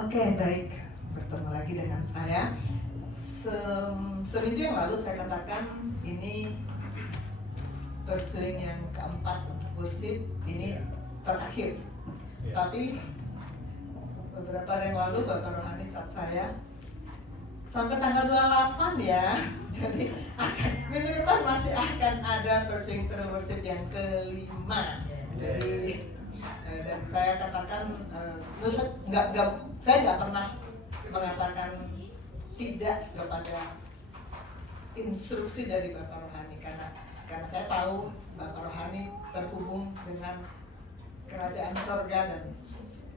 Oke, baik. Bertemu lagi dengan saya. Seminggu yang lalu saya katakan ini pursuing yang keempat untuk worship, ini terakhir. Tapi beberapa hari yang lalu Bapak Rohani chat saya, sampai tanggal 28 ya. Jadi minggu depan masih akan ada pursuing through worship yang kelima. Jadi dan saya katakan saya nggak pernah mengatakan tidak kepada instruksi dari Bapak Rohani karena saya tahu Bapak Rohani terhubung dengan kerajaan sorga dan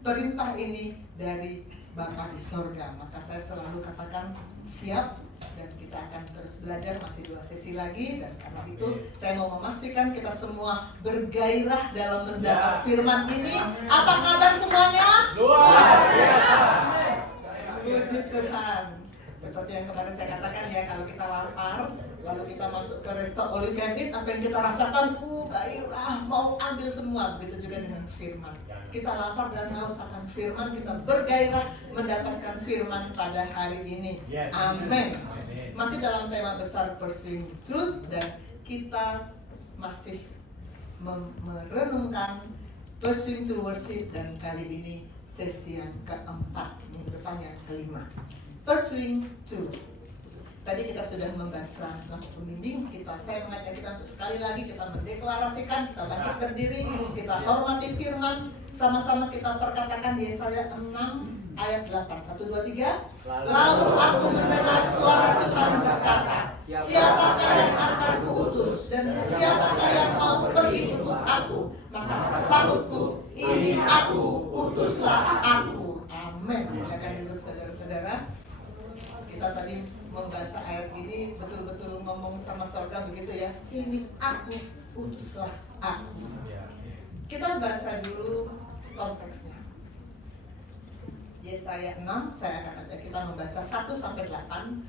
perintah ini dari Bapa di sorga, maka saya selalu katakan siap dan kita akan terus belajar, masih 2 sesi lagi, dan karena itu saya mau memastikan kita semua bergairah dalam mendapat firman ini. Apa kabar semuanya? Luar biasa. Puji Tuhan. Seperti yang kemarin saya katakan ya, kalau kita lapar lalu kita masuk ke resto all you can eat, apa yang kita rasakan? Gairah, mau ambil semua. Begitu juga dengan firman. Kita lapar dan haus akan firman, kita bergairah mendapatkan firman pada hari ini. Amin. Masih dalam tema besar pursuing truth, dan kita masih merenungkan pursuing to worship, dan kali ini sesi yang keempat, minggu depan yang kelima. Pursuing truth. Tadi kita sudah membaca lampu pembimbing kita. Saya mengajak kita untuk sekali lagi kita mendeklarasikan, kita bangkit berdiri, kita hormati firman, sama-sama kita perkatakan Yesaya 6 ayat 8. 1, 2, 3. Lalu aku mendengar suara Tuhan berkata, siapakah yang akan kuutus dan siapakah yang mau pergi untuk aku? Maka sahutku, ini aku, utuslah aku. Amin. Silakan duduk saudara-saudara. Kita tadi membaca ayat ini betul-betul ngomong sama sorga begitu ya. Ini aku, utuslah aku. Kita baca dulu konteksnya. Yesaya 6, saya akan ajak kita membaca 1 sampai 8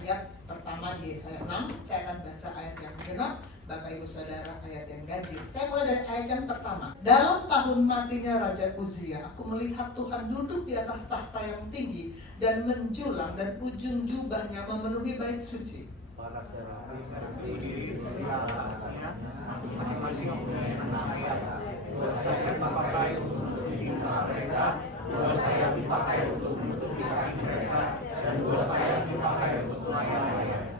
ayat pertama di Yesaya 6. Saya akan baca ayat yang genap, Bapak Ibu Saudara ayat yang ganjil. Saya mulai dari ayat yang pertama. Dalam tahun matinya Raja Uzia, aku melihat Tuhan duduk di atas tahta yang tinggi dan menjulang, dan ujung jubahnya memenuhi bait suci. Para serafim berdiri di atasnya, masing-masing mempunyai 6 sayap. 2 sayap dipakai untuk menutupi muka mereka, 2 sayap dipakai untuk menutupi kaki mereka, dan 2 sayap dipakai untuk melayang-layang.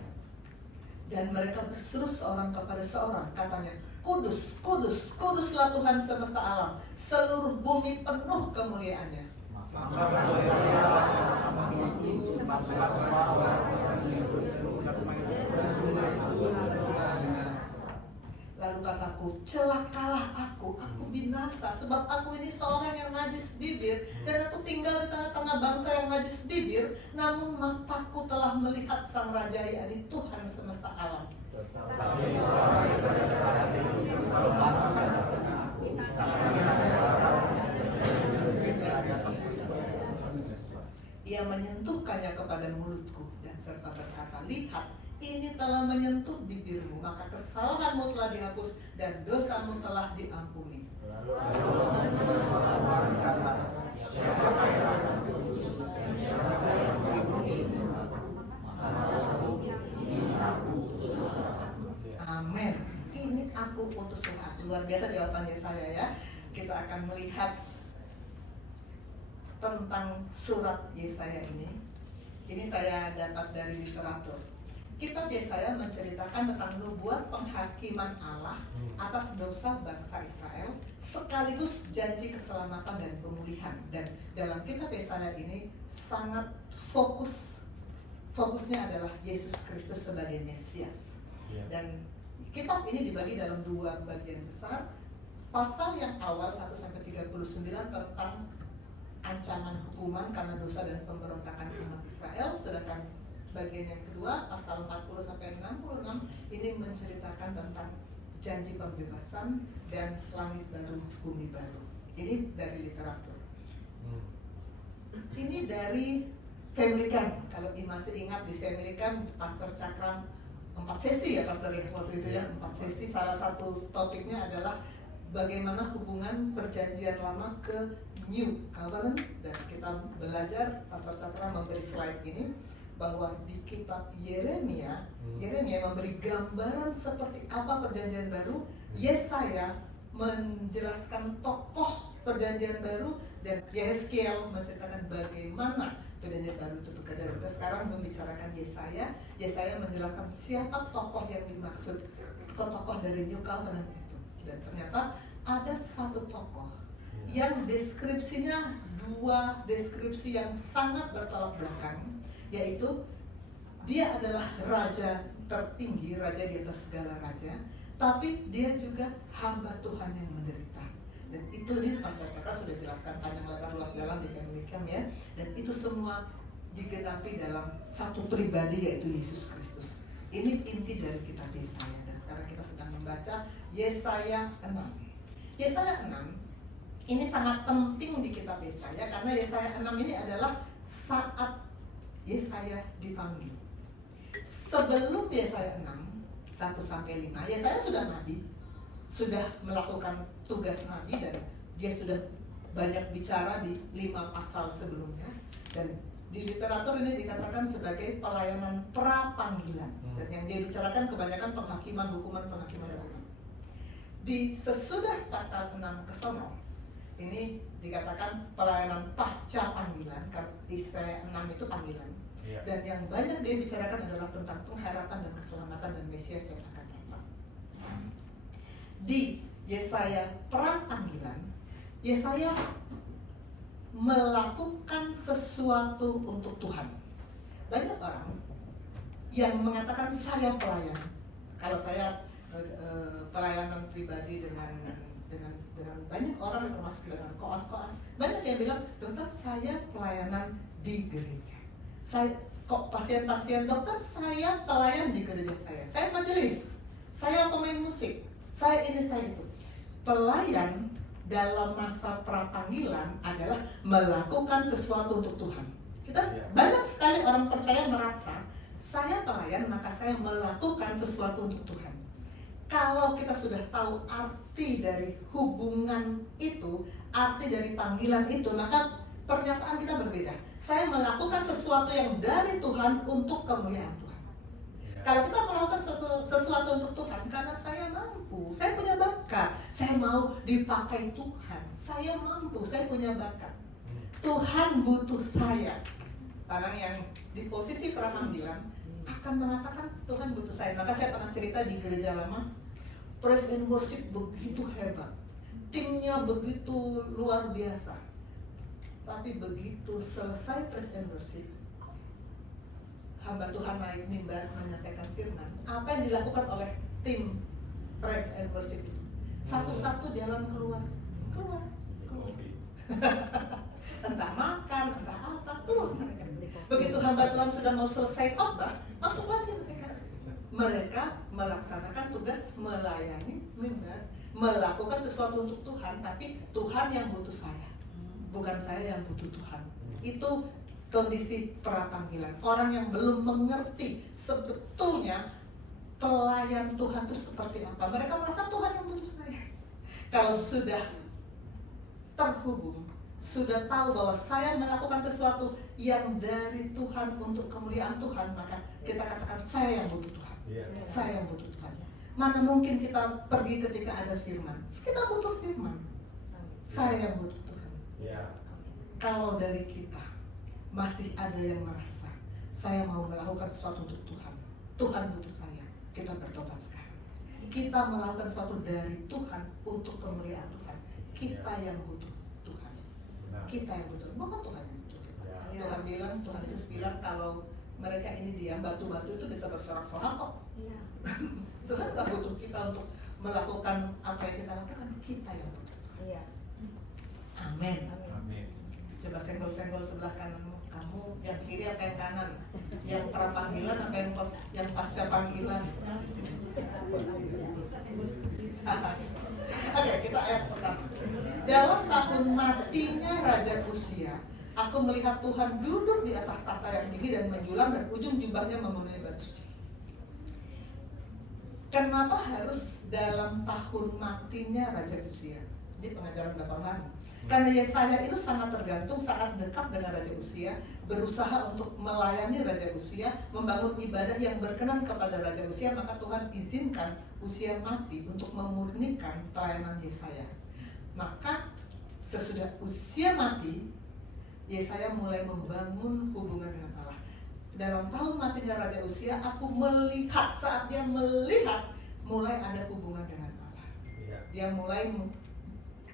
Dan mereka berseru seorang kepada seorang, katanya, Kudus, kudus, kuduslah Tuhan semesta alam, seluruh bumi penuh kemuliaannya. Maka berdoalah sama itu, sebab suara Lalu kataku, celakalah aku binasa, sebab aku ini seorang yang najis bibir, dan aku tinggal di tengah-tengah bangsa yang najis bibir, namun mataku telah melihat Sang Raja, yakni Tuhan semesta alam. Ia menyentuhkannya kepada mulutku, dan serta berkata, lihat, ini telah menyentuh bibirmu, maka kesalahanmu telah dihapus dan dosamu telah diampuni. Amin. Ini aku utuslah aku. Luar biasa jawabannya saya ya. Kita akan melihat tentang surat Yesaya ini. Ini saya dapat dari literatur. Kitab Yesaya menceritakan tentang nubuat penghakiman Allah atas dosa bangsa Israel, sekaligus janji keselamatan dan pemulihan. Dan dalam kitab Yesaya ini sangat fokusnya adalah Yesus Kristus sebagai Mesias. Dan kitab ini dibagi dalam 2 bagian besar. Pasal yang awal 1-39 tentang ancaman hukuman karena dosa dan pemberontakan umat Israel, sedangkan bagian yang kedua, pasal 40-66, ini menceritakan tentang janji pembebasan dan langit baru, bumi baru. Ini dari literatur. Ini dari Family Camp. Kalau masih ingat di Family Camp, Pastor Cakram 4 sesi ya Pastor ya waktu itu ya, 4 sesi. Salah satu topiknya adalah bagaimana hubungan perjanjian lama ke New Covenant, dan kita belajar, Pastor Cakra memberi slide ini, bahwa di kitab Yeremia memberi gambaran seperti apa perjanjian baru. Yesaya menjelaskan tokoh perjanjian baru, dan Yehezkiel menceritakan bagaimana perjanjian baru itu bekerja. Kita sekarang membicarakan Yesaya. Yesaya menjelaskan siapa tokoh yang dimaksud, tokoh dari New Covenant itu. Dan ternyata ada satu tokoh yang deskripsinya dua deskripsi yang sangat bertolak belakang, yaitu dia adalah raja tertinggi, raja di atas segala raja, tapi dia juga hamba Tuhan yang menderita. Dan itu nih Pastor Cakra sudah jelaskan panjang lebar luas dalam di Family Camp ya. Dan itu semua digenapi dalam satu pribadi, yaitu Yesus Kristus. Ini inti dari kitab Yesaya, dan sekarang kita sedang membaca Yesaya 6. Yesaya 6 ini sangat penting di kitab Yesaya, karena Yesaya 6 ini adalah saat Yesaya dipanggil. Sebelum Yesaya 6, 1-5, Yesaya sudah nabi, sudah melakukan tugas nabi, dan dia sudah banyak bicara di 5 pasal sebelumnya. Dan di literatur ini dikatakan sebagai pelayanan pra-panggilan. Dan yang dia bicarakan kebanyakan penghakiman hukuman. Di sesudah pasal 6 ke sono, ini dikatakan pelayanan pasca panggilan, karena Yesaya 6 itu panggilan. Dan yang banyak dia bicarakan adalah tentang pengharapan dan keselamatan dan Mesias yang akan datang. Di Yesaya pra-panggilan, Yesaya melakukan sesuatu untuk Tuhan. Banyak orang yang mengatakan saya pelayan. Kalau saya pelayanan pribadi dengan banyak orang, termasuk dengan koas-koas, banyak yang bilang, dokter saya pelayanan di gereja. Saya kok pasien-pasien, dokter saya pelayan di gereja saya majelis, saya pemain musik, saya ini, saya itu. Pelayan dalam masa pra-panggilan adalah melakukan sesuatu untuk Tuhan. Kita banyak sekali orang percaya merasa saya pelayan, maka saya melakukan sesuatu untuk Tuhan. Kalau kita sudah tahu arti dari hubungan itu, arti dari panggilan itu, maka pernyataan kita berbeda. Saya melakukan sesuatu yang dari Tuhan untuk kemuliaan Tuhan. Kalau kita melakukan sesuatu untuk Tuhan karena saya mampu, saya punya bakat, saya mau dipakai Tuhan, saya mampu, saya punya bakat, Tuhan butuh saya. Orang yang di posisi pramanggilan akan mengatakan Tuhan butuh saya. Maka saya pernah cerita di gereja lama, praise and worship begitu hebat, timnya begitu luar biasa. Tapi begitu selesai praise and worship, hamba Tuhan naik mimbar menyampaikan firman, apa yang dilakukan oleh tim praise and worship itu? Satu-satu jalan keluar. Entah makan, entah apa, keluar mereka. Begitu hamba Tuhan sudah mau selesai khotbah, masuk lagi mereka. Mereka melaksanakan tugas melayani mimbar, melakukan sesuatu untuk Tuhan, tapi Tuhan yang butuh saya, bukan saya yang butuh Tuhan. Itu kondisi pra-panggilan. Orang yang belum mengerti sebetulnya pelayan Tuhan itu seperti apa. Mereka merasa Tuhan yang butuh saya. Kalau sudah terhubung, sudah tahu bahwa saya melakukan sesuatu yang dari Tuhan untuk kemuliaan Tuhan, maka kita katakan saya yang butuh Tuhan. Saya yang butuh Tuhan. Mana mungkin kita pergi ketika ada firman? Kita butuh firman. Saya yang butuh Tuhan. Kalau dari kita masih ada yang merasa saya mau melakukan sesuatu untuk Tuhan, Tuhan butuh saya, kita bertobat sekarang. Kita melakukan sesuatu dari Tuhan untuk kemuliaan Tuhan. Kita yang butuh Tuhan. Kita yang butuh, bukan Tuhan yang butuh kita. Tuhan bilang, Tuhan Yesus bilang kalau mereka ini diam, batu-batu itu bisa bersorak-sorak kok. Tuhan gak butuh kita untuk melakukan apa yang kita lakukan, kita yang butuh Tuhan. Amin. Coba senggol-senggol sebelah kananmu. Kamu yang kiri apa yang kanan? Yang pra-panggilan apa yang pasca panggilan? Oke, kita ayat pertama. Dalam tahun matinya Raja Uzia, aku melihat Tuhan duduk di atas tahta yang tinggi dan menjulang, dan ujung jubahnya memenuhi bait suci. Kenapa harus dalam tahun matinya Raja Uzia? Ini pengajaran Bapak Manu. Karena Yesaya itu sangat tergantung, sangat dekat dengan Raja Uzia, berusaha untuk melayani Raja Uzia, membangun ibadah yang berkenan kepada Raja Uzia, maka Tuhan izinkan Uzia mati untuk memurnikan pelayanan Yesaya. Maka sesudah Uzia mati, Yesaya mulai membangun hubungan dengan Allah. Dalam tahun matinya Raja Uzia, aku melihat, saat dia melihat, mulai ada hubungan dengan Allah. Dia mulai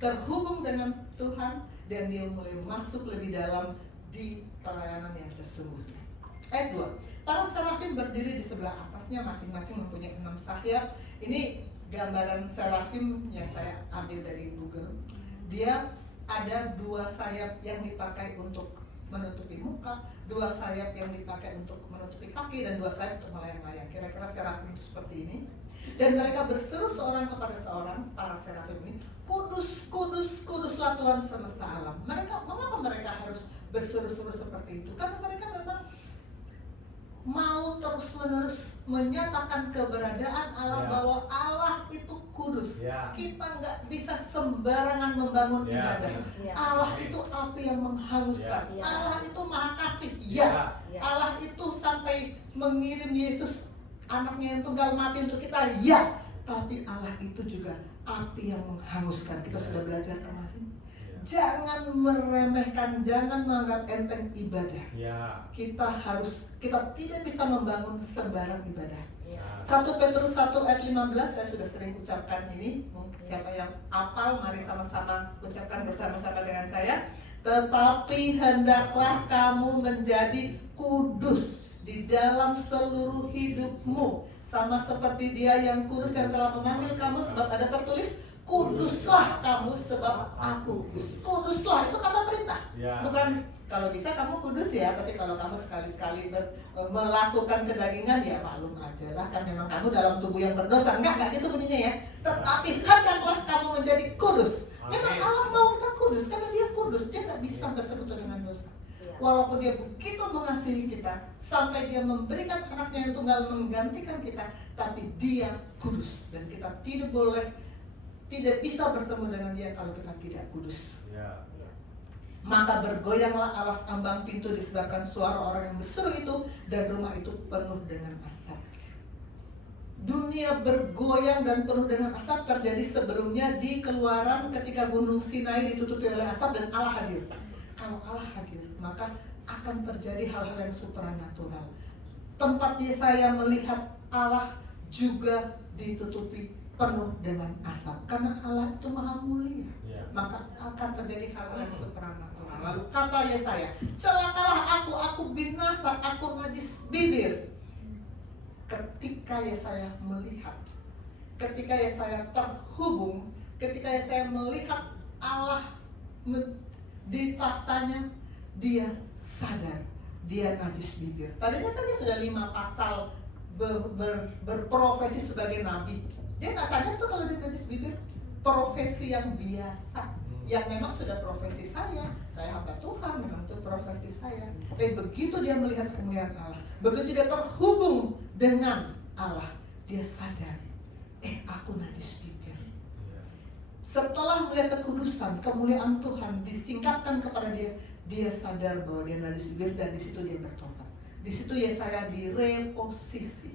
terhubung dengan Tuhan, dan dia mulai masuk lebih dalam di pelayanan yang sesungguhnya. Ayat 2, para serafim berdiri di sebelah atasnya, masing-masing mempunyai 6 sayap. Ini gambaran serafim yang saya ambil dari Google. Dia ada 2 sayap yang dipakai untuk menutupi muka, 2 sayap yang dipakai untuk menutupi kaki, dan 2 sayap untuk melayang-layang. Kira-kira serafim itu seperti ini. Dan mereka berseru seorang kepada seorang, para serafim ini, kudus, kudus, kuduslah Tuhan semesta alam. Mengapa mereka harus berseru-seru seperti itu? Karena mereka memang mau terus-menerus menyatakan keberadaan Allah, bahwa Allah itu kudus. Kita nggak bisa sembarangan membangun ibadah. Allah itu api yang menghanguskan. Allah itu maha kasih. Allah itu sampai mengirim Yesus, anaknya yang tunggal mati untuk kita. Tapi Allah itu juga api yang menghanguskan. Kita sudah belajar kemarin. Jangan meremehkan, jangan menganggap enteng ibadah. Kita tidak bisa membangun sembarang ibadah. 1 Petrus 1 ayat 15, saya sudah sering ucapkan ini. Siapa yang hafal, mari sama-sama ucapkan bersama-sama dengan saya. Tetapi hendaklah kamu menjadi kudus di dalam seluruh hidupmu, sama seperti Dia yang kudus yang telah memanggil kamu, sebab ada tertulis, kuduslah kamu sebab aku kudus. Kuduslah, itu kata perintah. Bukan kalau bisa kamu kudus ya, tapi kalau kamu sekali-sekali melakukan kedagingan, ya maklum aja lah, kan memang kamu dalam tubuh yang berdosa. Enggak gitu bunyinya ya. Tetapi hendaklah kamu menjadi kudus. Memang Allah mau kita kudus karena Dia kudus. Dia nggak bisa bersekutu dengan dosa. Walaupun Dia begitu mengasihi kita, sampai Dia memberikan anaknya yang tunggal menggantikan kita, tapi Dia kudus. Dan kita tidak bisa bertemu dengan Dia kalau kita tidak kudus. Maka bergoyanglah alas ambang pintu disebabkan suara orang yang berseru itu, dan rumah itu penuh dengan asap. Dunia bergoyang dan penuh dengan asap terjadi sebelumnya di Keluaran, ketika Gunung Sinai ditutupi oleh asap dan Allah hadir. Kalau Allah hadir, maka akan terjadi hal-hal yang supranatural. Tempat Yesaya melihat Allah juga ditutupi penuh dengan asap, karena Allah itu maha mulia. Maka akan terjadi hal-hal yang supranatural. Lalu kata Yesaya, celakalah aku binasa, aku najis bibir. Ketika Yesaya melihat, ketika Yesaya terhubung, ketika Yesaya melihat Allah di tahtanya, dia sadar dia najis bibir. Tadinya kan dia sudah 5 pasal berprofesi sebagai nabi. Dia nggak sadar tuh kalau dia najis bibir. Profesi yang biasa, yang memang sudah profesi saya hamba Tuhan, memang itu profesi saya. Tapi begitu dia melihat kemuliaan Allah, begitu dia terhubung dengan Allah, dia sadar, aku najis bibir. Setelah melihat kekudusan, kemuliaan Tuhan disingkapkan kepada dia, dia sadar bahwa dia najis bibir, dan di situ dia bertobat. Di situ Yesaya direposisi.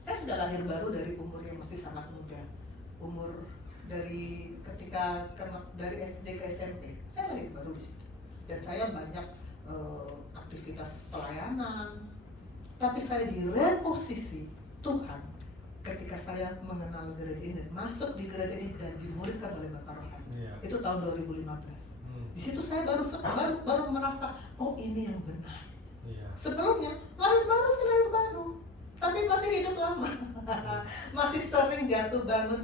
Saya sudah lahir baru dari umur yang masih sangat muda. Umur dari SD ke SMP, saya lahir baru di situ. Dan saya banyak aktivitas pelayanan. Tapi saya direposisi Tuhan ketika saya mengenal gereja ini dan masuk di gereja ini dan dimuridkan oleh Bapak Rohani. Itu tahun 2015. Di situ saya baru merasa, oh ini yang benar. Sebelumnya lahir baru, tapi masih hidup lama. Masih sering jatuh bangun,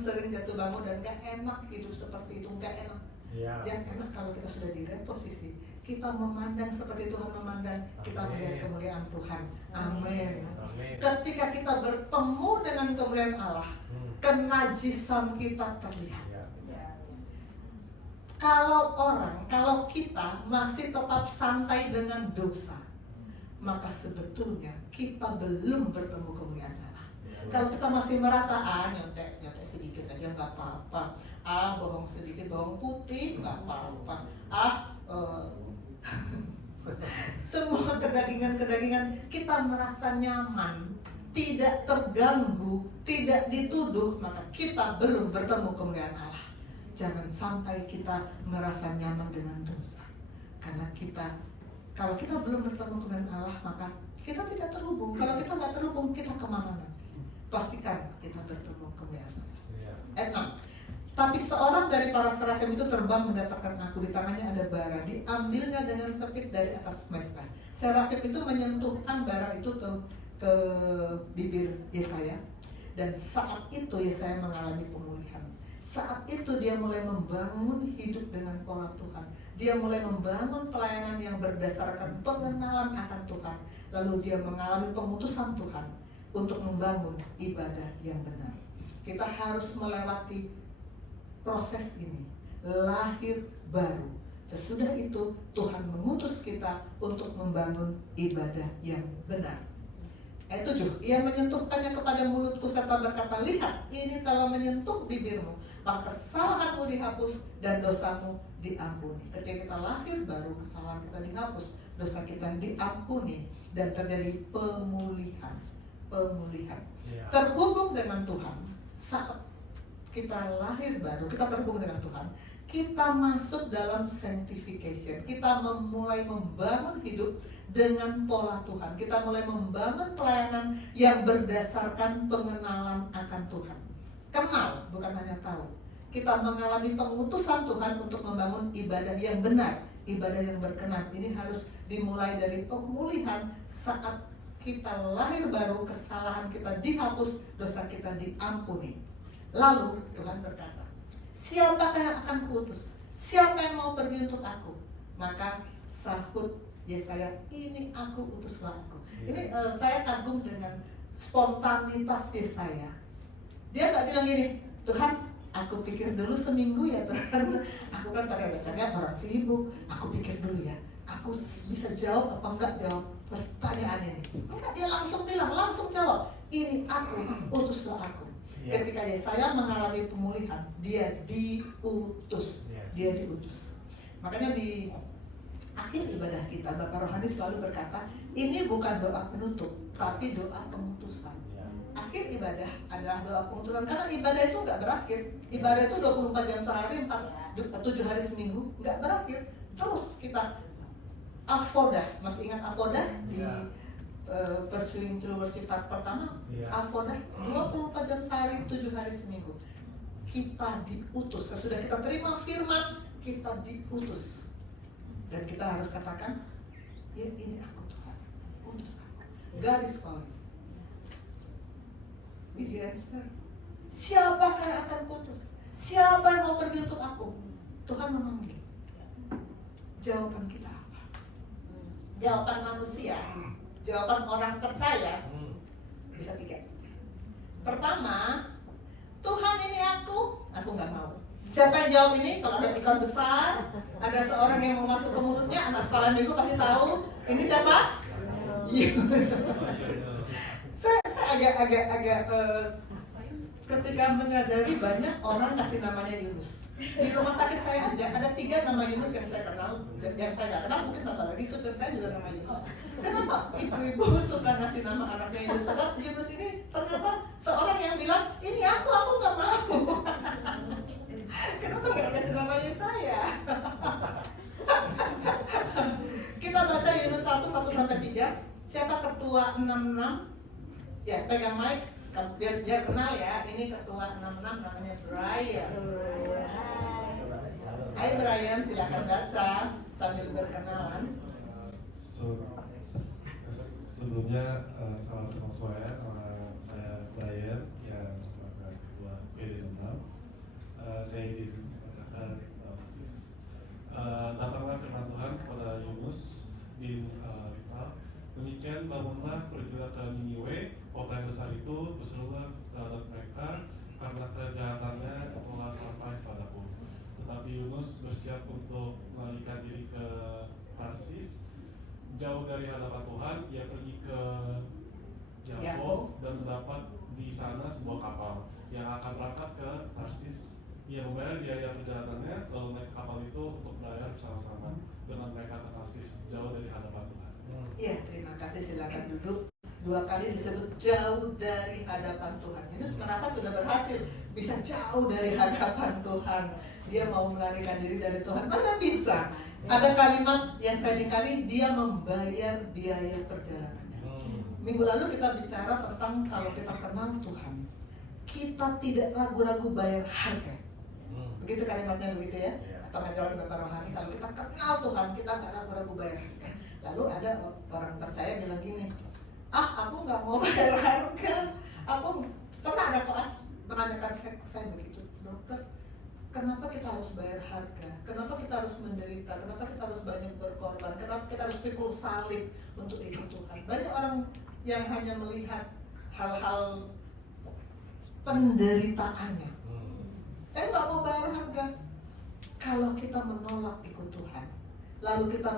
dan gak enak hidup seperti itu, gak enak. Yang enak kalau kita sudah direposisi, kita memandang seperti Tuhan memandang, kita melihat kemuliaan Tuhan. Amin. Ketika kita bertemu dengan kemuliaan Allah, kenajisan kita terlihat. Kalau kita masih tetap santai dengan dosa, maka sebetulnya kita belum bertemu kemuliaan Allah. Kalau kita masih merasa nyontek sedikit aja nggak apa-apa, bohong sedikit, bohong putih nggak apa-apa, semua kedagingan kita merasa nyaman, tidak terganggu, tidak dituduh, maka kita belum bertemu kemuliaan Allah. Jangan sampai kita merasa nyaman dengan dosa, karena kalau kita belum bertemu kemuliaan Allah, maka kita tidak terhubung. Kalau kita nggak terhubung, kita kemana nanti? Pastikan kita bertemu kemuliaan Allah. Ayat 6. Tapi seorang dari para serafim itu terbang mendapatkan aku, di tangannya ada bara, diambilnya dengan sepit dari atas mesbah. Serafim itu menyentuhkan bara itu ke bibir Yesaya, dan saat itu Yesaya mengalami pemulihan. Saat itu dia mulai membangun hidup dengan pola Tuhan. Dia mulai membangun pelayanan yang berdasarkan pengenalan akan Tuhan. Lalu dia mengalami pemutusan Tuhan untuk membangun ibadah yang benar. Kita harus melewati proses ini, lahir baru. Sesudah itu Tuhan mengutus kita untuk membangun ibadah yang benar. Ayat 7, ia menyentuhkannya kepada mulutku serta berkata, lihat, ini telah menyentuh bibirmu, maka kesalahanmu dihapus dan dosamu diampuni. Ketika kita lahir baru, kesalahan kita dihapus, dosa kita diampuni, dan terjadi pemulihan. Terhubung dengan Tuhan. Saat kita lahir baru, kita terhubung dengan Tuhan, kita masuk dalam sanctification. Kita mulai membangun hidup dengan pola Tuhan. Kita mulai membangun pelayanan yang berdasarkan pengenalan akan Tuhan. Kenal, bukan hanya tahu. Kita mengalami pengutusan Tuhan untuk membangun ibadah yang benar, ibadah yang berkenan. Ini harus dimulai dari pemulihan. Saat kita lahir baru, kesalahan kita dihapus, dosa kita diampuni. Lalu Tuhan berkata, siapakah yang akan kuutus? Siapa yang mau pergi untuk aku? Maka sahut Yesaya, ini aku, utuslah aku. Ini saya kagum dengan spontanitas Yesaya. Dia gak bilang gini, Tuhan, aku pikir dulu seminggu ya Tuhan. Aku kan pada dasarnya orang sibuk. Aku pikir dulu ya, aku bisa jawab apa enggak jawab pertanyaan ini. Enggak, dia langsung bilang, langsung jawab, ini aku, utuslah aku. Ketika Yesaya mengalami pemulihan, dia diutus. Dia diutus. Makanya di akhir ibadah kita, Bapak Rohani selalu berkata, ini bukan doa penutup, tapi doa pengutusan. Akhir ibadah adalah doa pengutusan, karena ibadah itu nggak berakhir. Ibadah itu 24 jam sehari, 7 hari seminggu, nggak berakhir. Terus kita afodah, masih ingat afodah di Pursuing True Worship part pertama, afodah 24 jam sehari, 7 hari seminggu. Kita diutus, sesudah kita terima firman, kita diutus. Dan kita harus katakan, ya ini aku Tuhan, utus aku. God is calling. Will you answer? Siapakah yang akan kutus? Siapa yang mau pergi untuk aku? Tuhan memanggil. Jawaban kita apa? Jawaban manusia, jawaban orang percaya bisa 3. Pertama, Tuhan ini aku nggak mau. Siapa yang jawab ini? Kalau ada ikan besar, ada seorang yang mau masuk ke mulutnya, anak sekolah minggu pasti tahu. Ini siapa? Saya agak ketika menyadari banyak orang kasih namanya Yunus. Di rumah sakit saya aja ada 3 nama Yunus yang saya kenal, yang saya nggak kenal mungkin tambah lagi, supir saya juga nama Yunus. Kenapa ibu-ibu suka ngasih nama anaknya Yunus? Padahal Yunus ini ternyata seorang yang bilang, ini aku nggak mau. Kenapa nggak kasih namanya saya? Kita baca Yunus 1:1-3. Siapa ketua 66? Ya, pegang mic biar kenal ya. Ini ketua 66 namanya Brian. Hai Brian, silakan baca sambil berkenalan. Sebelumnya salam kenal semuanya, saya Brian yang merupakan ketua PD6. Saya izin membacakan datanglah firman Tuhan kepada Yunus bin Rifal. Demikian bangunlah, pergilah ke Niniwe, kota yang besar itu, berserulah terhadap mereka, karena kejahatannya telah sampai padaku. Tetapi Yunus bersiap untuk melarikan diri ke Tarsis, jauh dari hadapan Tuhan. Ia pergi ke Yakob dan mendapat di sana sebuah kapal yang akan berangkat ke Tarsis. Ia membayar biaya perjalanannya lalu naik kapal itu untuk berlayar bersama-sama dengan mereka ke Tarsis jauh dari hadapan Tuhan. Iya, terima kasih, silakan duduk. 2 kali disebut jauh dari hadapan Tuhan. Yunus merasa sudah berhasil, bisa jauh dari hadapan Tuhan. Dia mau melarikan diri dari Tuhan, mana bisa. Ada kalimat yang saya ingkari, dia membayar biaya perjalanannya. Minggu lalu kita bicara tentang kalau kita kenal Tuhan, kita tidak ragu-ragu bayar harga. Begitu kalimatnya begitu ya? Atau ngajarin Bapak Rohani, kalau kita kenal Tuhan, kita nggak ragu-ragu bayar harga. Lalu ada orang percaya bilang gini, aku nggak mau bayar harga. Aku pernah ada koas menanyakan saya begitu, dokter, kenapa kita harus bayar harga? Kenapa kita harus menderita? Kenapa kita harus banyak berkorban? Kenapa kita harus pikul salib untuk ikut Tuhan? Banyak orang yang hanya melihat hal-hal penderitaannya. Saya nggak mau bayar harga. Kalau kita menolak ikut Tuhan, lalu kita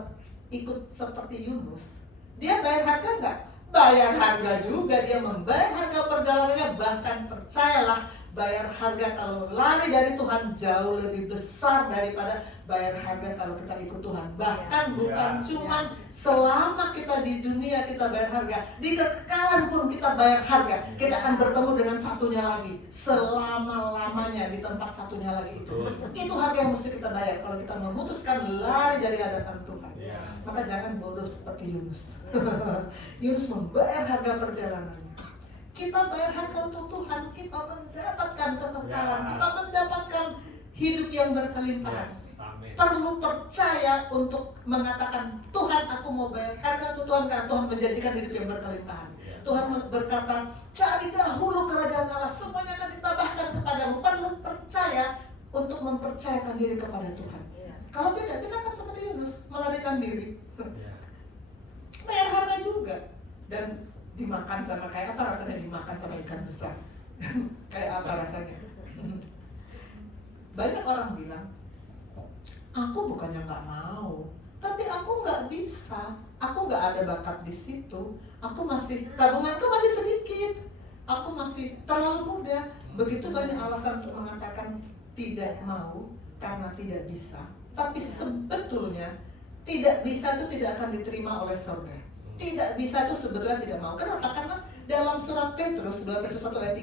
ikut seperti Yunus, dia bayar harga nggak? Bayar harga juga, dia membayar harga perjalanannya. Bahkan percayalah, bayar harga kalau lari dari Tuhan jauh lebih besar daripada bayar harga kalau kita ikut Tuhan. Bahkan bukan cuman selama kita di dunia kita bayar harga, di kekekalan pun kita bayar harga. Kita akan bertemu dengan satunya lagi selama-lamanya di tempat satunya lagi itu. Itu harga yang mesti kita bayar kalau kita memutuskan lari dari hadapan Tuhan. Maka jangan bodoh seperti Yunus. Yunus membayar harga perjalanannya. Kita bayar harga untuk Tuhan, kita mendapatkan kekekalan, kita mendapatkan hidup yang berkelimpahan. Perlu percaya untuk mengatakan, Tuhan, aku mau bayar harga untuk Tuhan, karena Tuhan menjanjikan hidup yang berkelimpahan. Tuhan berkata, cari dahulu kerajaan Allah, semuanya akan ditambahkan kepadamu. Perlu percaya untuk mempercayakan diri kepada Tuhan. Kalau tidak, kita akan seperti Yunus, melarikan diri. Bayar harga juga. Dan dimakan sama, kayak apa rasanya dimakan sama ikan besar? Kayak apa rasanya? Banyak orang bilang, aku bukannya nggak mau, tapi aku nggak bisa, aku nggak ada bakat di situ, aku masih, tabunganku masih sedikit, aku masih terlalu muda. Begitu banyak alasan untuk mengatakan tidak mau karena tidak bisa. Tapi sebetulnya tidak bisa itu tidak akan diterima oleh surga. Tidak bisa itu sebetulnya tidak mau. Kenapa? Karena dalam surat Petrus 2 Petrus 1 ayat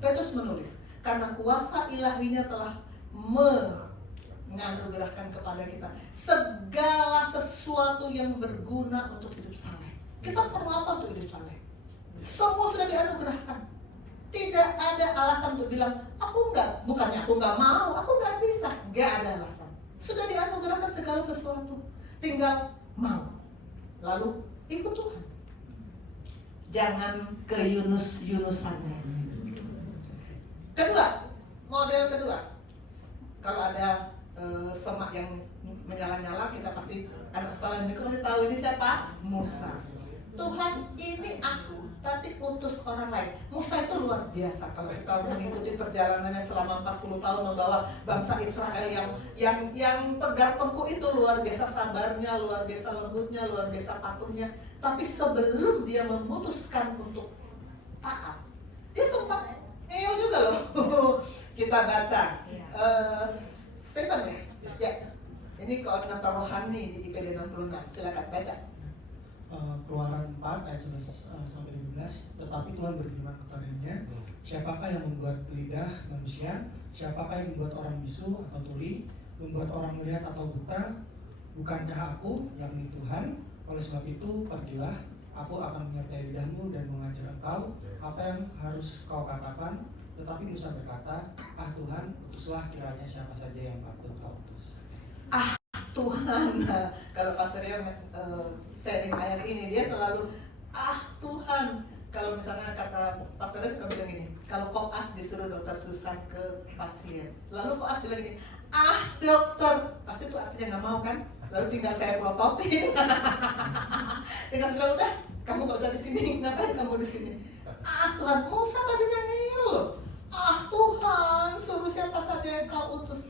3, Petrus menulis, karena kuasa ilahinya telah menganugerahkan kepada kita segala sesuatu yang berguna untuk hidup saleh. Kita perlu apa untuk hidup saleh? Semua sudah dianugerahkan. Tidak ada alasan untuk bilang, bukannya aku nggak mau, aku nggak bisa. Nggak ada alasan. Sudah dianugerahkan segala sesuatu, tinggal mau. Lalu ikut Tuhan. Jangan ke Yunus-Yunusannya. Kedua, model kedua. Kalau ada semak yang menyala-nyala, kita pasti, anak sekolah yang pasti tahu ini siapa? Musa. Tuhan, ini aku, tapi utus orang lain. Musa itu luar biasa. Kalau kita mengikuti perjalanannya selama 40 tahun membawa bangsa Israel yang tegar tengkuk itu, luar biasa sabarnya, luar biasa lembutnya, luar biasa patuhnya. Tapi sebelum dia memutuskan untuk taat, dia sempat ngeyel juga loh. Kita baca Stephen ya. Ini koordinator rohani di IPD 66. Silakan baca. Keluaran 4 ayat 11 sampai 15. Tetapi Tuhan berfirman kepadanya, siapakah yang membuat lidah manusia? Siapakah yang membuat orang bisu atau tuli? Membuat orang melihat atau buta? Bukankah aku, yakni Tuhan? Oleh sebab itu pergilah, aku akan menyertai lidahmu dan mengajar engkau apa yang harus kau katakan. Tetapi Musa berkata, Tuhan, utuslah kiranya siapa saja yang patut kau utus. Tuhan, kalau Pastor Rio sharing ayat ini, dia selalu Tuhan. Kalau misalnya kata Pastor Rio suka bilang gini, kalau Koas disuruh dokter Susan ke pasien, lalu Koas bilang gini, dokter, pasti itu artinya nggak mau kan? Lalu tinggal saya pelototin, tinggal bilang udah, kamu nggak usah di sini, ngapain kamu di sini? Tuhan, Musa tadinya ngeyel, Tuhan, suruh siapa saja yang kau utus.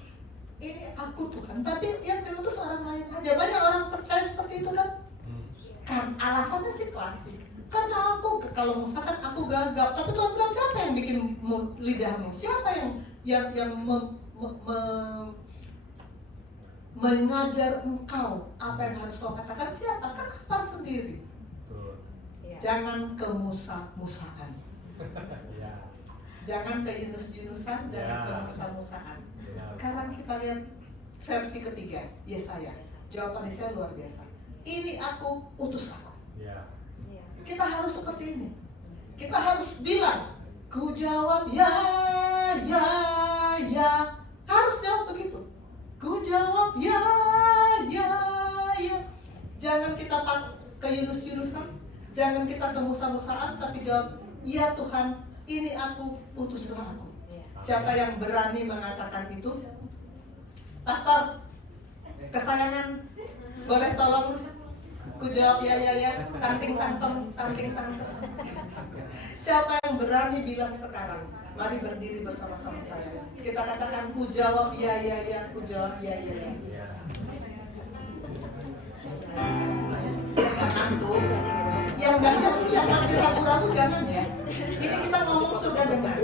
Ini aku Tuhan, tapi yang diutus orang lain aja. Banyak orang percaya seperti itu kan? Kan alasannya sih klasik. Karena aku, kalau Musa kan aku gagap, tapi Tuhan bilang siapa yang bikin lidahmu? Siapa yang mengajar engkau apa yang harus kau katakan? Siapa? Kan Allah sendiri. Jangan ke Musa-musaan. Jangan ke Yunus-yunusan, jangan ke Musa-musaan. Sekarang kita lihat versi ketiga, Yesaya. Jawaban Yesaya luar biasa. Ini aku, utus aku. Kita harus seperti ini. Kita harus bilang, ku jawab ya. Harus jawab begitu. Ku jawab ya. Jangan kita ke Yunus-yunusan, jangan kita ke Musa-musaan, tapi jawab, ya Tuhan, ini aku, utuslah aku. Siapa yang berani mengatakan itu? Pastor, kesayangan, boleh tolong ku jawab ya, tanting tantong. Siapa yang berani bilang sekarang? Mari berdiri bersama-sama saya. Kita katakan ku jawab ya, ku jawab ya. Jangan tuh, yang masih ragu-ragu jangan ya. Ini kita ngomong sudah dengar.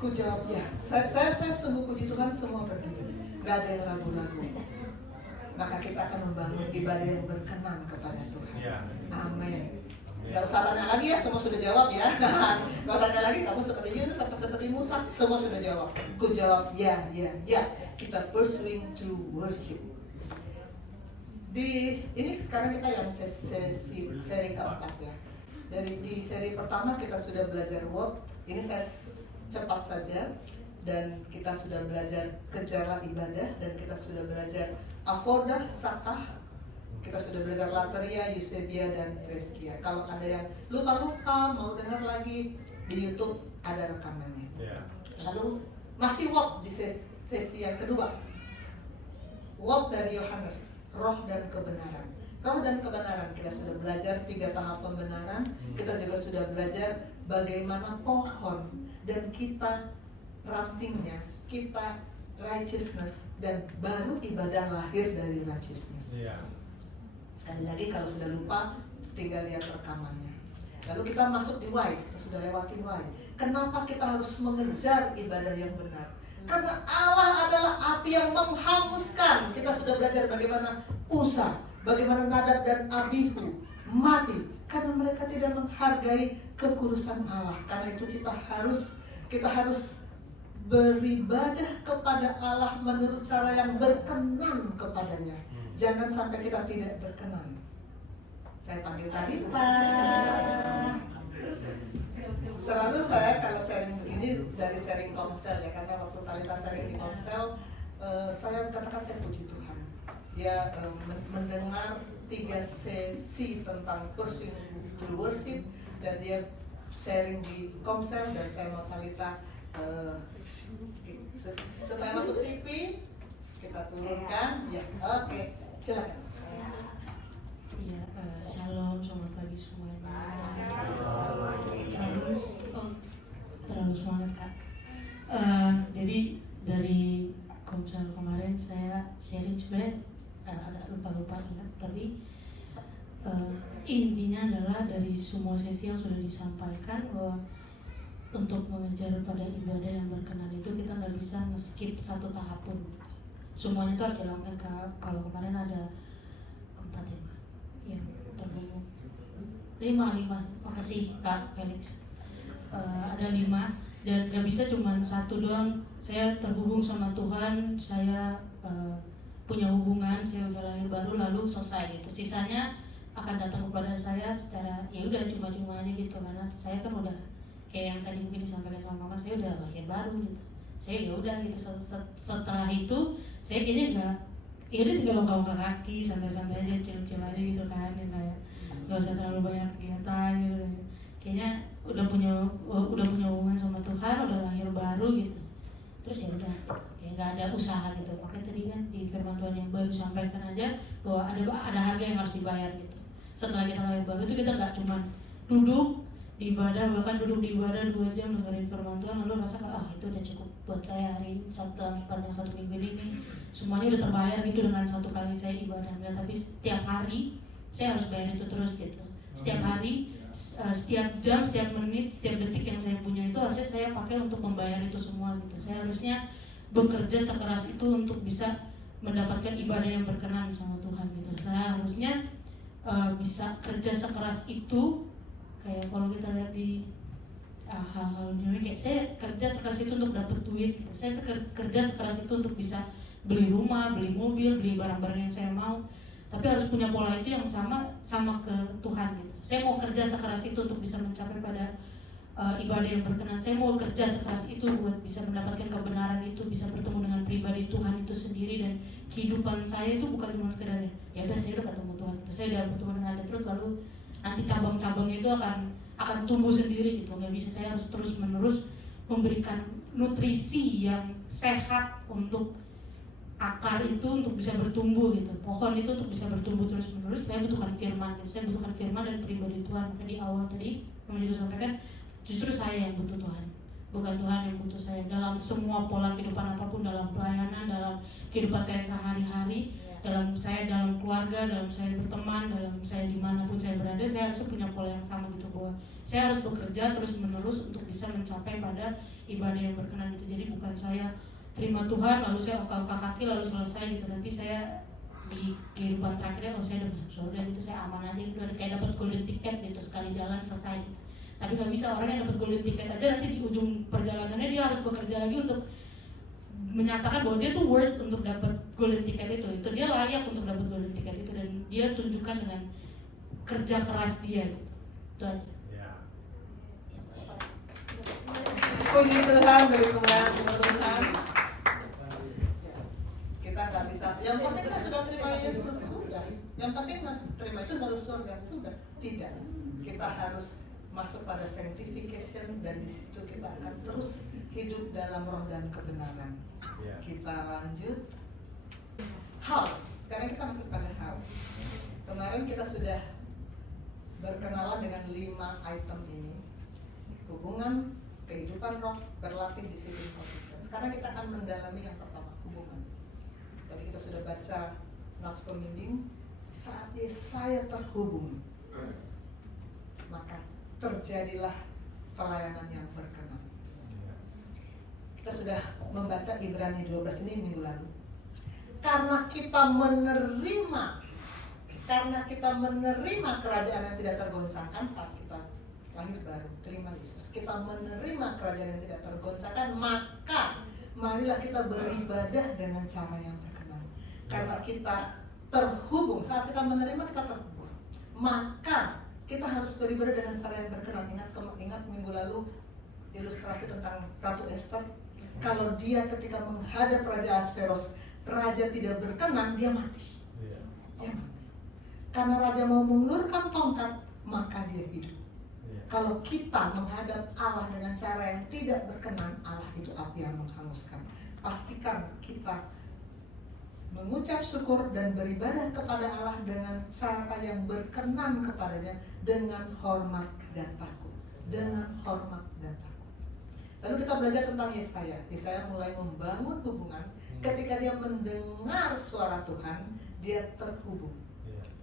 Ku jawab ya. Saya sungguh puji Tuhan semua berdiri. Gak ada yang ragu-ragu. Maka kita akan membangun ibadah yang berkenan kepada Tuhan. Amin. Gak usah tanya lagi ya, semua sudah jawab ya. Gak tanya lagi, kamu seperti Yunus apa seperti Musa, semua sudah jawab. Ku jawab ya. Kita pursuing to worship. Ini sekarang kita yang seri keempat ya. Di seri pertama kita sudah belajar what. Ini saya cepat saja. Dan kita sudah belajar kejarlah ibadah. Dan kita sudah belajar avodah, sakah. Kita sudah belajar Lateria, Eusebia, dan Preskia. Kalau ada yang lupa-lupa mau dengar lagi, di YouTube ada rekamannya. Lalu masih what di sesi yang kedua. What dari Yohanes, roh dan kebenaran. Roh dan kebenaran, kita sudah belajar 3 tahap pembenaran. Kita juga sudah belajar bagaimana pohon dan kita rantingnya, kita righteousness, dan baru ibadah lahir dari righteousness. Sekali lagi kalau sudah lupa, tinggal lihat rekamannya. Lalu kita masuk di why, kita sudah lewatin why. Kenapa kita harus mengejar ibadah yang benar? Karena Allah adalah api yang menghanguskan. Kita sudah belajar bagaimana Usa, bagaimana Nadab dan Abihu mati karena mereka tidak menghargai kekudusan Allah. Karena itu kita harus beribadah kepada Allah menurut cara yang berkenan kepadanya. Jangan sampai kita tidak berkenan. Saya panggil Talita. Selalu saya kalau sharing begini dari sharing Komsel ya, karena waktu Talita sharing di Komsel, saya katakan saya puji Tuhan. Dia mendengar 3 sesi tentang pursuing to worship, dan dia sharing di Komsel, dan saya mau Talita supaya masuk TV kita turunkan ya. Oke, silakan. Iya, shalom, selamat pagi semuanya. Terlalu semangat Kak. Jadi dari Komsel kemarin saya sharing sebenarnya agak lupa ingat, tapi intinya adalah dari semua sesi yang sudah disampaikan bahwa untuk mengejar pada ibadah yang berkenan itu kita nggak bisa nge-skip satu tahap pun. Semuanya itu harus dilakukan. Kalau kemarin ada 4 ya Kak, yang terhubung 5, makasih Kak Felix. Ada 5 dan nggak bisa cuma 1 doang. Saya terhubung sama Tuhan, saya punya hubungan, saya udah lahir baru lalu selesai gitu. Sisanya akan datang kepada saya secara ya udah cuma-cuma aja gitu, karena saya kan udah kayak yang tadi mungkin disampaikan sama mama, saya udah lahir baru gitu. Saya ya udah gitu, setelah itu saya kayaknya ya udah tinggal longkang kaki, santai-santai aja, chill-chill aja gitu kan, ya kayak gak usah terlalu banyak kegiatan gitu. Kayaknya udah punya hubungan sama Tuhan, udah lahir baru gitu. Terus ya udah, ya nggak ada usaha gitu. Makanya tadi kan di firman Tuhan yang baru sampaikan aja bahwa ada harga yang harus dibayar gitu. Setelah kita lahir baru itu kita nggak cuma duduk di ibadah, bahkan duduk di ibadah 2 jam dengerin firman Tuhan lalu rasa itu udah cukup buat saya hari ini dalam sepanjang 1 minggu ini, semuanya udah terbayar gitu dengan 1 kali saya ibadah. Tapi setiap hari saya harus bayar itu terus gitu. Setiap hari, setiap jam, setiap menit, setiap detik yang saya punya itu harusnya saya pakai untuk membayar itu semua gitu. Saya harusnya bekerja sekeras itu untuk bisa mendapatkan ibadah yang berkenan sama Tuhan gitu. Saya harusnya bisa kerja sekeras itu, kayak kalau kita lihat di hal-hal duniawi, kayak saya kerja sekeras itu untuk dapat duit gitu. Saya kerja sekeras itu untuk bisa beli rumah, beli mobil, beli barang-barang yang saya mau. Tapi harus punya pola itu yang sama ke Tuhan gitu. Saya mau kerja sekeras itu untuk bisa mencapai pada ibadah yang berkenan. Saya mau kerja sekeras itu buat bisa mendapatkan kebenaran itu, bisa bertemu dengan pribadi Tuhan itu sendiri, dan kehidupan saya itu bukan cuma sekedar ya udah saya udah ketemu Tuhan itu, saya udah bertemu dengan Dia terus, lalu nanti cabang-cabangnya itu akan tumbuh sendiri gitu. Nggak bisa, saya harus terus-menerus memberikan nutrisi yang sehat untuk akar itu untuk bisa bertumbuh gitu. Pohon itu untuk bisa bertumbuh terus-menerus, saya butuhkan firman gitu. Saya butuhkan firman dan pribadi Tuhan. Maka di awal tadi yang juga sampaikan, justru saya yang butuh Tuhan, bukan Tuhan yang butuh saya. Dalam semua pola kehidupan apapun, dalam pelayanan, dalam kehidupan saya sehari-hari, dalam keluarga, dalam saya berteman, dalam saya dimanapun saya berada, saya harus punya pola yang sama gitu, bahwa saya harus bekerja terus-menerus untuk bisa mencapai pada ibadah yang berkenan gitu. Jadi bukan saya terima Tuhan lalu saya ongkang kaki lalu selesai gitu, nanti saya di kehidupan terakhirnya kalau saya udah masuk surga gitu, saya aman aja gitu, kayak dapat golden ticket gitu, sekali jalan selesai gitu. Tapi nggak bisa, orang yang dapat golden ticket aja nanti di ujung perjalanannya dia harus bekerja lagi untuk menyatakan bahwa dia tuh worth untuk dapat golden ticket itu dia layak untuk dapat golden ticket itu, dan dia tunjukkan dengan kerja keras dia gitu. Itu aja. Puji Tuhan, beri kemuliaan Tuhan. Kita nggak bisa. Yang penting kita sudah terima Yesus, sudah. Yang penting terima Yesus masuk surga, sudah. Tidak. Kita harus masuk pada sanctification, dan di situ kita akan terus hidup dalam roh dan kebenaran. Kita lanjut. How. Sekarang kita masuk pada how. Kemarin kita sudah berkenalan dengan 5 item ini. Hubungan, kehidupan roh, berlatih disiplin konsisten. Sekarang kita akan mendalami yang pertama, hubungan. Tadi kita sudah baca Notes Pembimbing, saat Yesaya terhubung, maka terjadilah pelayanan yang berkenan. Kita sudah membaca Ibrani 12 ini minggu lalu. Karena kita menerima kerajaan yang tidak tergoncangkan saat kita lahir baru, terima Yesus. Kita menerima kerajaan yang tidak tergoncangkan, maka marilah kita beribadah dengan cara yang berkenan. Karena kita terhubung, saat kita menerima kita terhubung, maka kita harus beribadah dengan cara yang berkenan. Ingat minggu lalu ilustrasi tentang Ratu Esther. Kalau dia ketika menghadap Raja Asveros, raja tidak berkenan, dia mati. Dia mati. Karena raja mau mengulurkan tongkat, maka dia hidup. Kalau kita menghadap Allah dengan cara yang tidak berkenan, Allah itu api yang menghanguskan. Pastikan kita mengucap syukur dan beribadah kepada Allah dengan cara yang berkenan kepadanya, dengan hormat dan takut. Dengan hormat dan takut. Lalu kita belajar tentang Yesaya. Yesaya mulai membangun hubungan. Ketika dia mendengar suara Tuhan, dia terhubung.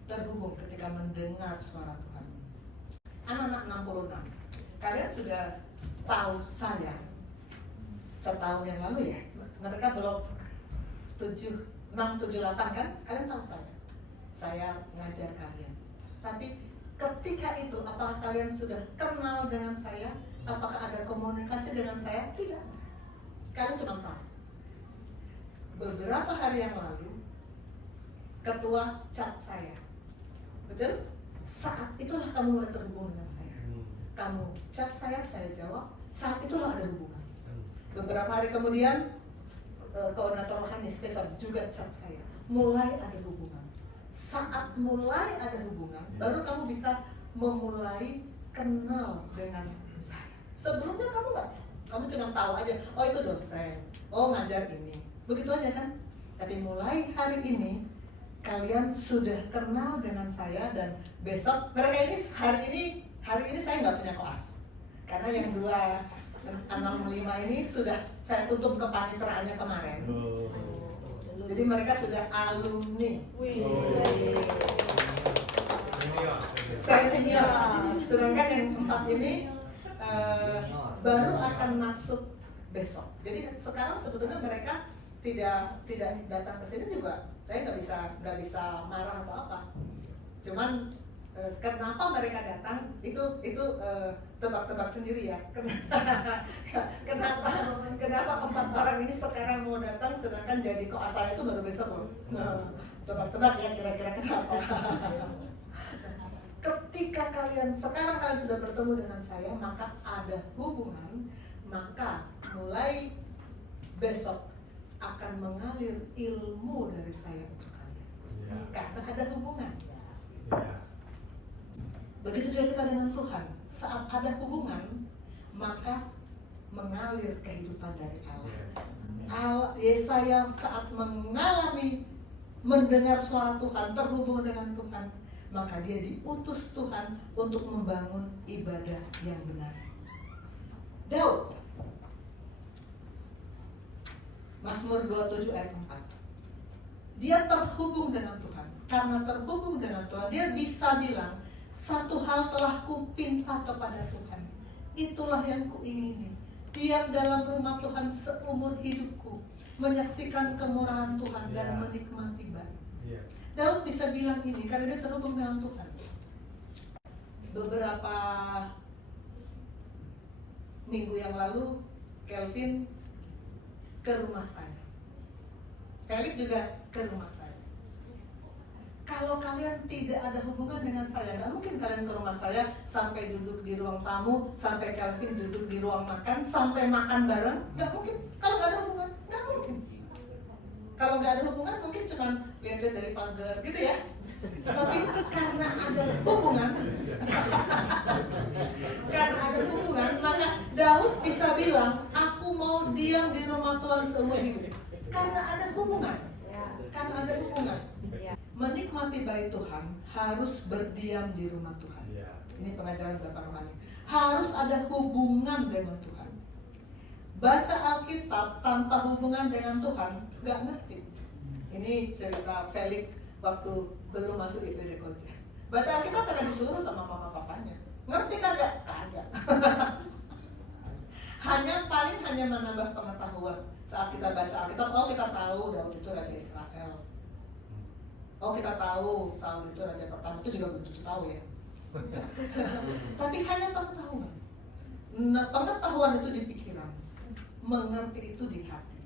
Terhubung ketika mendengar suara Tuhan. Anak-anak 66, kalian sudah tahu saya setahun yang lalu ya? Mereka belum 6, 7, 8 kan? Kalian tahu saya ngajar kalian. Tapi ketika itu, apakah kalian sudah kenal dengan saya? Apakah ada komunikasi dengan saya? Tidak. Kalian cuma tahu. Beberapa hari yang lalu, ketua chat saya. Betul? saat itulah kamu mulai terhubung dengan saya. Kamu chat saya jawab, saat itulah ada hubungan. Beberapa hari kemudian koordinator rohani Stefan juga chat saya, mulai ada hubungan. Saat mulai ada hubungan, baru kamu bisa memulai kenal dengan saya. Sebelumnya kamu nggak, kamu cuma tahu aja, oh itu dosen, oh ngajar ini, begitu aja kan. Tapi mulai hari ini kalian sudah kenal dengan saya, dan besok mereka ini hari ini saya nggak punya kelas karena yang 265 ini sudah saya tutup kepaniteraannya kemarin. Jadi mereka sudah alumni. Senior. Sedangkan yang 4 ini baru akan masuk besok. Jadi sekarang sebetulnya mereka tidak datang ke sini juga. Saya nggak bisa marah atau apa. Cuman kenapa mereka datang itu tebak-tebak sendiri ya. Kenapa 4 orang ini sekarang mau datang sedangkan jadi koas saya itu baru besok loh. Tebak-tebak ya kira-kira kenapa. Ketika sekarang kalian sudah bertemu dengan saya, maka ada hubungan, maka mulai besok akan mengalir ilmu dari saya untuk kalian. Karena ada hubungan. Begitu juga kita dengan Tuhan. Saat ada hubungan, maka mengalir kehidupan dari Allah. Yesaya saat mendengar suara Tuhan, terhubung dengan Tuhan, maka dia diutus Tuhan untuk membangun ibadah yang benar. Daud, Mazmur 27 ayat 4. Dia terhubung dengan Tuhan. Karena terhubung dengan Tuhan, dia bisa bilang, satu hal telah kupinta kepada Tuhan, itulah yang kuingini, diam dalam rumah Tuhan seumur hidupku, menyaksikan kemurahan Tuhan dan menikmati baik. Daud bisa bilang ini karena dia terhubung dengan Tuhan. Beberapa minggu yang lalu Kelvin ke rumah saya, Felix juga ke rumah saya. Kalau kalian tidak ada hubungan dengan saya, nggak mungkin kalian ke rumah saya sampai duduk di ruang tamu, sampai Kelvin duduk di ruang makan, sampai makan bareng, nggak mungkin. Kalau nggak ada hubungan, nggak mungkin. Kalau nggak ada hubungan, mungkin cuma lihatnya dari pagar, gitu ya. Tapi karena ada hubungan, maka Daud bisa bilang, aku mau diam di rumah Tuhan seumur hidup. Karena ada hubungan. Menikmati baik Tuhan harus berdiam di rumah Tuhan. Ini pengajaran Bapak Rohani. Harus ada hubungan dengan Tuhan. Baca Alkitab tanpa hubungan dengan Tuhan nggak ngerti. Ini cerita Felix waktu belum masuk IPD Koja. Baca Alkitab karena disuruh sama mama papanya. Ngerti kagak? Kagak. hanya menambah pengetahuan. Saat kita baca Alkitab, oh kita tahu Daud itu raja Israel. Oh kita tahu Saul itu raja pertama, itu juga belum tentu tahu ya. Tapi hanya pengetahuan. Pengetahuan itu di pikiran, mengerti itu di hati.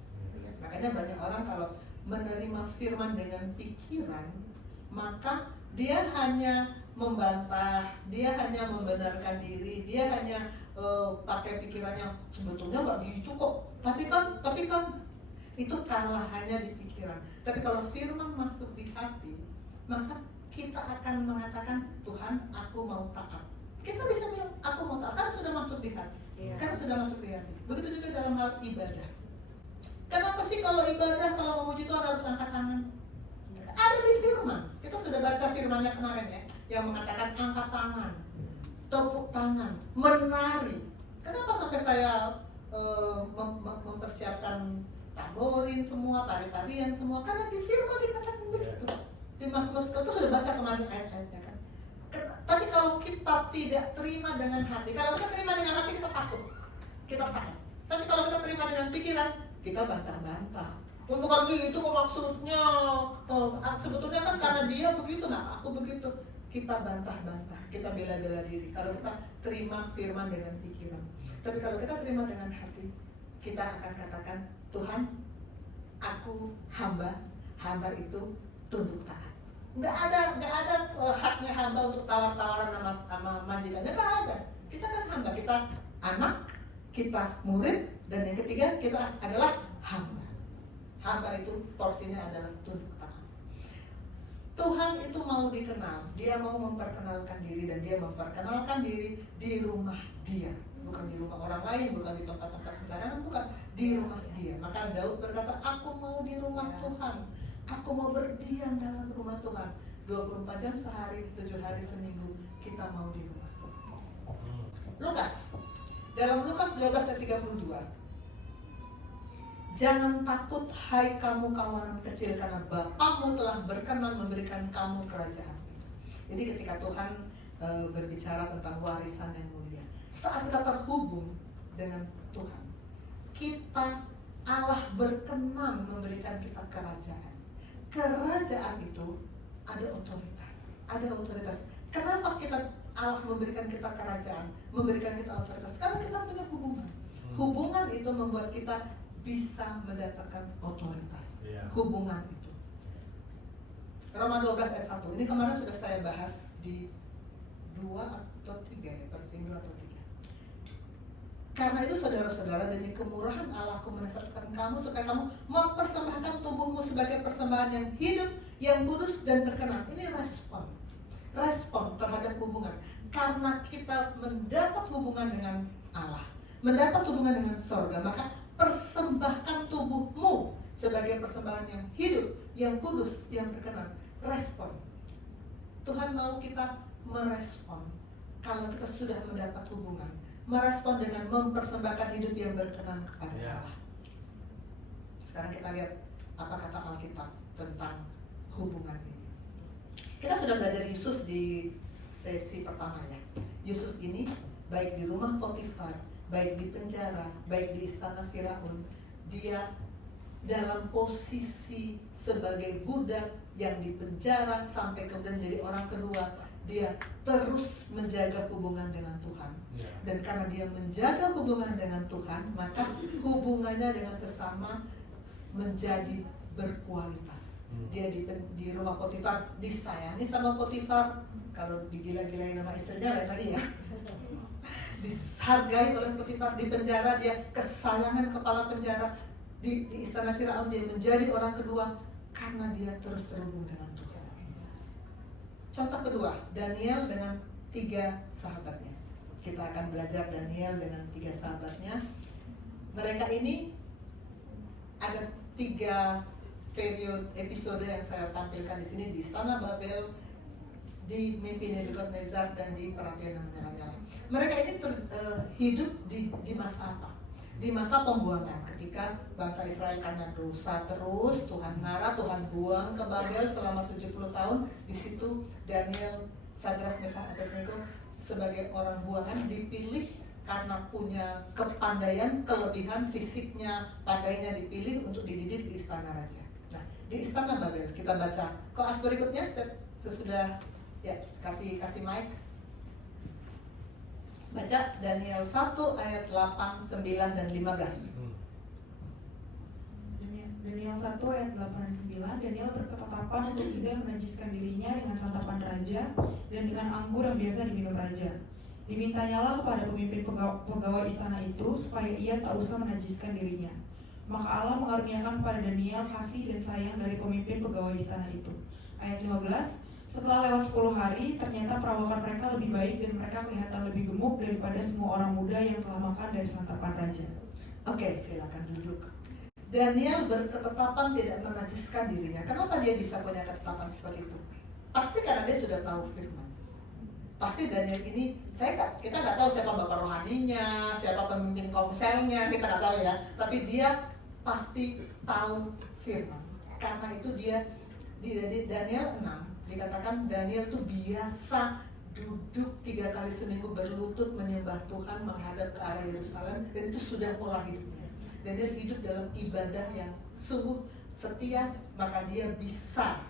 Makanya banyak orang kalau menerima firman dengan pikiran, maka dia hanya membantah, dia hanya membenarkan diri, dia hanya pakai pikirannya, sebetulnya nggak gitu kok. Tapi kan itu kalah hanya di pikiran. Tapi kalau firman masuk di hati, maka kita akan mengatakan, Tuhan, aku mau taat. Kita bisa bilang, aku mau taat, karena sudah masuk di hati. Karena sudah masuk di hati. Begitu juga dalam hal ibadah. Kenapa sih kalau ibadah, kalau memuji Tuhan harus angkat tangan? Ada di firman. Kita sudah baca firmannya kemarin ya, yang mengatakan angkat tangan, tepuk tangan, menari. Kenapa sampai saya mempersiapkan tamborin semua, tari-tarian semua? Karena di firman dikatakan begitu. Di Mazmur itu sudah baca kemarin ayat-ayatnya kan. Tapi kalau kita tidak terima dengan hati, kalau kita terima dengan hati kita takut, kita taat. Tapi kalau kita terima dengan pikiran, kita bantah-bantah. Bukan gitu kok maksudnya. Sebetulnya kan karena dia begitu, nah aku begitu. Kita bantah-bantah, kita bela-bela diri. Kalau kita terima firman dengan pikiran. Tapi kalau kita terima dengan hati, kita akan katakan, Tuhan, aku hamba itu tunduk taat. Nggak ada haknya hamba untuk tawar-tawaran sama majikannya, nggak ada. Kita kan hamba, kita anak, kita murid, dan yang ketiga kita adalah hamba. Hamba itu porsinya adalah tunduk taat. Tuhan itu mau dikenal, dia mau memperkenalkan diri, dan dia memperkenalkan diri di rumah dia, bukan di rumah orang lain, bukan di tempat-tempat sembarangan, bukan, di rumah dia. Maka Daud berkata, aku mau di rumah Tuhan, aku mau berdiam dalam rumah Tuhan. 24 jam sehari, 7 hari seminggu, kita mau di rumah Tuhan. Lukas, dalam Lukas 12 ayat 32, jangan takut hai kamu kawanan kecil, karena Bapamu telah berkenan memberikan kamu kerajaan. Jadi ketika Tuhan berbicara tentang warisan yang mulia, saat kita terhubung dengan Tuhan, Allah berkenan memberikan kita kerajaan. Kerajaan itu ada otoritas. Kenapa Allah memberikan kita kerajaan, memberikan kita otoritas? Karena kita punya hubungan. Hubungan itu membuat kita bisa mendapatkan otoritas. Hubungan itu. Roma 12 ayat 1. Ini kemarin sudah saya bahas di 2 atau 3 ya, versi 2 atau 3. Karena itu saudara-saudara, demi kemurahan Allah aku menasihkan kamu supaya kamu mempersembahkan tubuhmu sebagai persembahan yang hidup, yang kudus dan berkenan. Ini respon terhadap hubungan. Karena kita mendapat hubungan dengan Allah, mendapat hubungan dengan sorga, maka persembahkan tubuhmu sebagai persembahan yang hidup, yang kudus, yang berkenan. Respon. Tuhan mau kita merespon kalau kita sudah mendapat hubungan. Merespon dengan mempersembahkan hidup yang berkenan kepada Allah. Sekarang kita lihat apa kata Alkitab tentang hubungan ini. Kita sudah belajar Yusuf di sesi pertama ya. Yusuf ini baik di rumah Potifar, baik di penjara, baik di istana Firaun, dia dalam posisi sebagai budak yang dipenjara sampai kemudian menjadi orang kedua. Dia terus menjaga hubungan dengan Tuhan. Dan karena dia menjaga hubungan dengan Tuhan, maka hubungannya dengan sesama menjadi berkualitas. Dia di rumah Potifar disayangi sama Potifar. Kalau digila-gilain sama istrinya lain lagi ya. Dihargai oleh Potifar. Di penjara dia kesayangan kepala penjara. Di istana Firaun dia menjadi orang kedua karena dia terus terhubung dengan Tuhan. Contoh kedua, Daniel dengan 3 sahabatnya. Kita akan belajar Daniel dengan 3 sahabatnya. Mereka ini ada 3 episode yang saya tampilkan di sini, di istana Babel, di mimpi Nebukadnezar, dan di perapian yang menyala-nyala. Mereka ini hidup di masa apa? Di masa pembuangan, ketika bangsa Israel karena dosa terus, Tuhan marah, Tuhan buang ke Babel selama 70 tahun. Di situ Daniel, Sadrak, Meshach, Abednego sebagai orang buangan dipilih karena punya kepandaian, kelebihan fisiknya, pandainya, dipilih untuk dididik di istana raja. Nah, di istana Babel kita baca koas berikutnya sesudah ya, kasih mic. Baca Daniel 1 ayat 8, 9, dan 15. Daniel 1 ayat 8 dan 9. Daniel berketetapan untuk tidak menajiskan dirinya dengan santapan raja dan dengan anggur yang biasa diminum raja. Dimintanyalah kepada pemimpin pegawai istana itu supaya ia tak usah menajiskan dirinya. Maka Allah mengaruniakan kepada Daniel kasih dan sayang dari pemimpin pegawai istana itu. Ayat 15. Setelah lewat 10 hari, ternyata perawakan mereka lebih baik dan mereka kelihatan lebih gemuk daripada semua orang muda yang telah makan dari santapan raja. Oke, silakan duduk. Daniel berketetapan tidak menajiskan dirinya. Kenapa dia bisa punya ketetapan seperti itu? Pasti karena dia sudah tahu firman. Pasti Daniel ini, kita nggak tahu siapa bapak rohaninya, siapa pemimpin komselnya, kita nggak tahu ya. Tapi dia pasti tahu firman. Karena itu dia di Daniel 6 dikatakan Daniel tuh biasa duduk 3 kali seminggu berlutut menyembah Tuhan menghadap ke arah Yerusalem, dan itu sudah pola hidupnya. Daniel hidup dalam ibadah yang sungguh setia, maka dia bisa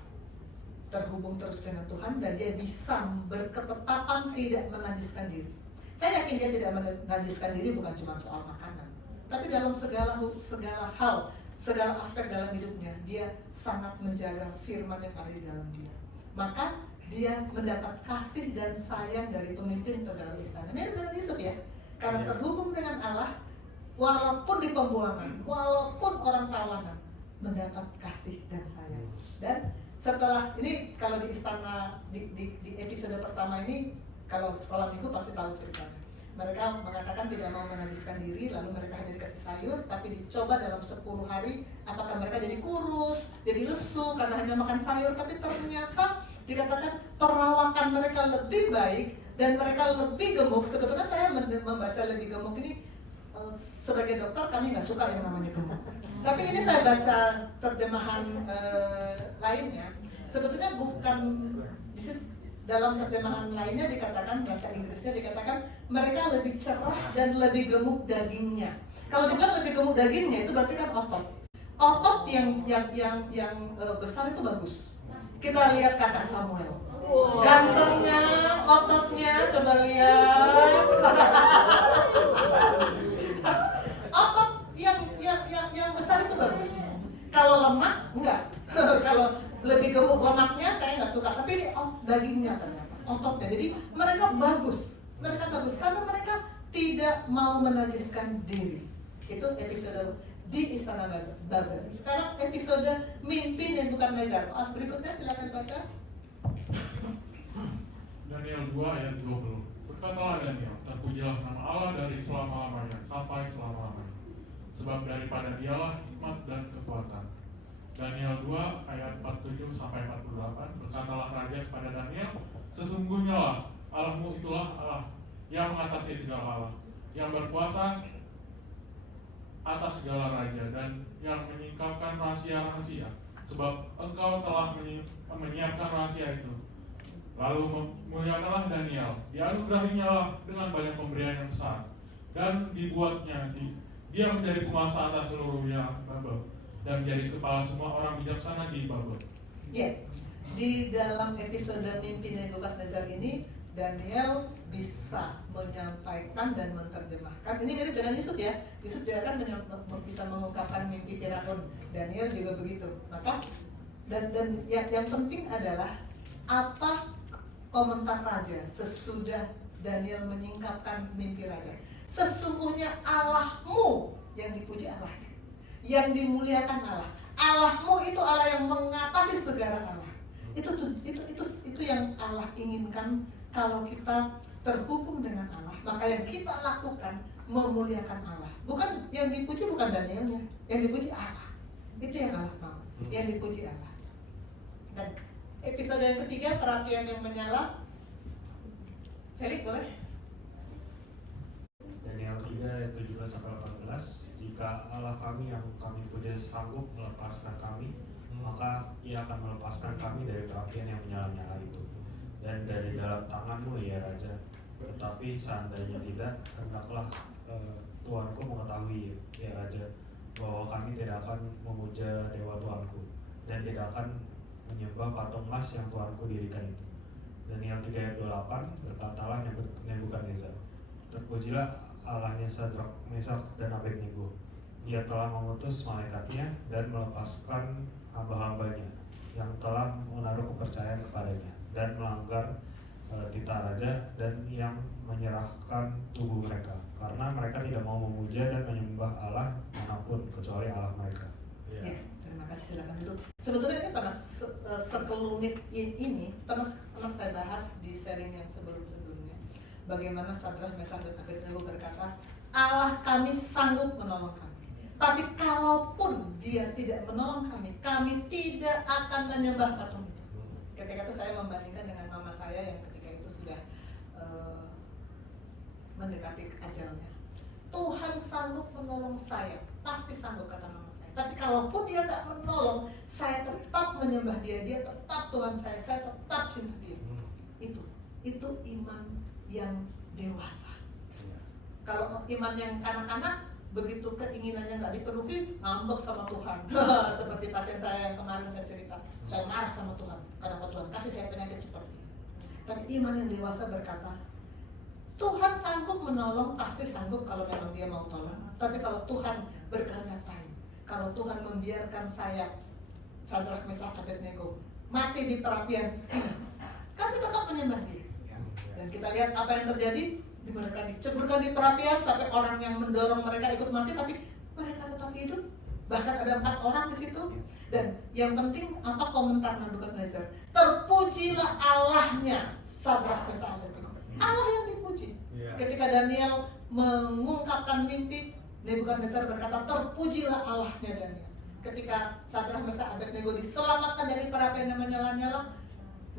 terhubung terus dengan Tuhan dan dia bisa berketetapan tidak menajiskan diri. Saya yakin dia tidak menajiskan diri bukan cuma soal makanan, tapi dalam segala hal, segala aspek dalam hidupnya dia sangat menjaga firman yang ada di dalam dia. maka dia mendapat kasih dan sayang dari pemimpin pegawai istana. Mirip dengan Yusuf ya, karena terhubung dengan Allah, walaupun di pembuangan, walaupun orang tawanan, mendapat kasih dan sayang. Dan setelah ini, kalau di istana di episode pertama ini, kalau sekolah minggu pasti tahu ceritanya. Mereka mengatakan tidak mau menajiskan diri, lalu mereka hanya dikasih sayur, tapi dicoba dalam 10 hari, apakah mereka jadi kurus, jadi lesu karena hanya makan sayur. Tapi ternyata dikatakan perawakan mereka lebih baik dan mereka lebih gemuk. Sebetulnya saya membaca lebih gemuk ini, sebagai dokter kami nggak suka yang namanya gemuk. Tapi ini saya baca terjemahan lainnya, sebetulnya bukan di situ. Dalam terjemahan lainnya dikatakan, bahasa Inggrisnya dikatakan mereka lebih cerah dan lebih gemuk dagingnya. Kalau dibilang lebih gemuk dagingnya itu berarti kan otot. Otot yang besar itu bagus. Kita lihat kakak Samuel, gantengnya, ototnya, coba lihat. Otot yang besar itu bagus. Kalau lemak enggak. Kalau lebih gemuk lemaknya saya nggak suka, tapi ini dagingnya ternyata, ototnya. Jadi mereka bagus karena mereka tidak mau menajiskan diri. Itu episode di Istana Babel. Sekarang episode mimpi Nebukadnezar. Berikutnya silakan baca. Daniel 2 ayat 20. Berkatalah Daniel, terpujilah nama Allah dari selama-lamanya sampai selama-lamanya. Sebab daripada dialah hikmat dan kekuatan. Daniel 2 ayat 47 sampai 48. Berkatalah raja kepada Daniel, sesungguhnya lah Allahmu itulah Allah yang mengatasi segala Allah, yang berkuasa atas segala raja dan yang menyingkapkan rahasia-rahasia, sebab engkau telah menyiapkan rahasia itu. Lalu muliakanlah Daniel, dianugerahinya dengan banyak pemberian yang besar, dan dibuatnya dia menjadi penguasa atas seluruh wilayah Babel dan menjadi kepala semua orang bijaksana di Babel. Ya, di dalam episode mimpi Nebukadnezar ini Daniel bisa menyampaikan dan menerjemahkan. Ini mirip dengan Yusuf ya. Yusuf juga kan bisa mengungkapkan mimpi Firaun. Daniel juga begitu. Maka dan yang penting adalah apa komentar raja sesudah Daniel menyingkapkan mimpi raja. Sesungguhnya Allahmu, yang dipuji Allah, yang dimuliakan Allah. Allahmu itu Allah yang mengatasi segala Allah. Itu yang Allah inginkan. Kalau kita terhubung dengan Allah, maka yang kita lakukan memuliakan Allah. Bukan yang dipuji, bukan Danielnya, yang dipuji Allah. Itu yang Allah mau, yang dipuji Allah. Dan episode yang ketiga, perapian yang menyala. Felix boleh? Daniel 3 ayat 17-18. Jika Allah kami yang kami puja sanggup melepaskan kami, maka Ia akan melepaskan kami dari perapian yang menyala-nyala itu dan dari dalam tanganmu ya Raja. Tetapi seandainya tidak, hendaklah Tuanku mengetahui ya Raja, bahwa kami tidak akan memuja dewa Tuanku dan tidak akan menyembah patung emas yang Tuanku dirikan itu. Daniel 3 ayat 28. Berkatalah Nebukadnezar, terpujilah Allahnya Sadrak, Mesak, dan Abednego. Ia telah mengutus malaikatnya dan melepaskan hamba-hambanya yang telah menaruh kepercayaan kepadanya dan melanggar titah raja dan yang menyerahkan tubuh mereka, karena mereka tidak mau memuja dan menyembah Allah manapun kecuali Allah mereka. Ya, terima kasih, silakan duduk. Sebetulnya ini pernah sekelumit ini pernah saya bahas di sharing yang sebelumnya. Bagaimana Sadrak, Mesak, dan Abednego berkata, Allah kami sanggup menolong kami. Tapi kalaupun dia tidak menolong kami, kami tidak akan menyembah patung itu. Ketika itu saya membandingkan dengan mama saya yang ketika itu sudah mendekati ajalnya. Tuhan sanggup menolong saya, pasti sanggup, kata mama saya. Tapi kalaupun dia tidak menolong, saya tetap menyembah dia, dia tetap Tuhan saya tetap cinta dia. Itu iman yang dewasa. Kalau iman yang kanak-kanak, begitu keinginannya nggak dipenuhi, ngambek sama Tuhan. Seperti pasien saya yang kemarin saya cerita, saya marah sama Tuhan, kenapa Tuhan kasih saya penyakit seperti ini. Tapi iman yang dewasa berkata, Tuhan sanggup menolong, pasti sanggup kalau memang dia mau tolong. Tapi kalau Tuhan berkehendak lain, kalau Tuhan membiarkan saya, Sadrak, Mesak, Abednego mati di perapian ini, kami tetap menyembah Dia. Dan kita lihat apa yang terjadi, mereka diceburkan di perapian sampai orang yang mendorong mereka ikut mati, tapi mereka tetap hidup. Bahkan ada 4 orang di situ. Dan yang penting apa komentar Nebukadnezar? Terpujilah Allahnya Sadrak, Mesak, Abednego. Allah yang dipuji. Ketika Daniel mengungkapkan mimpi, Nebukadnezar berkata, terpujilah Allahnya Daniel. Ketika Sadrak, Mesak, Abednego diselamatkan dari perapian yang menyala-nyala,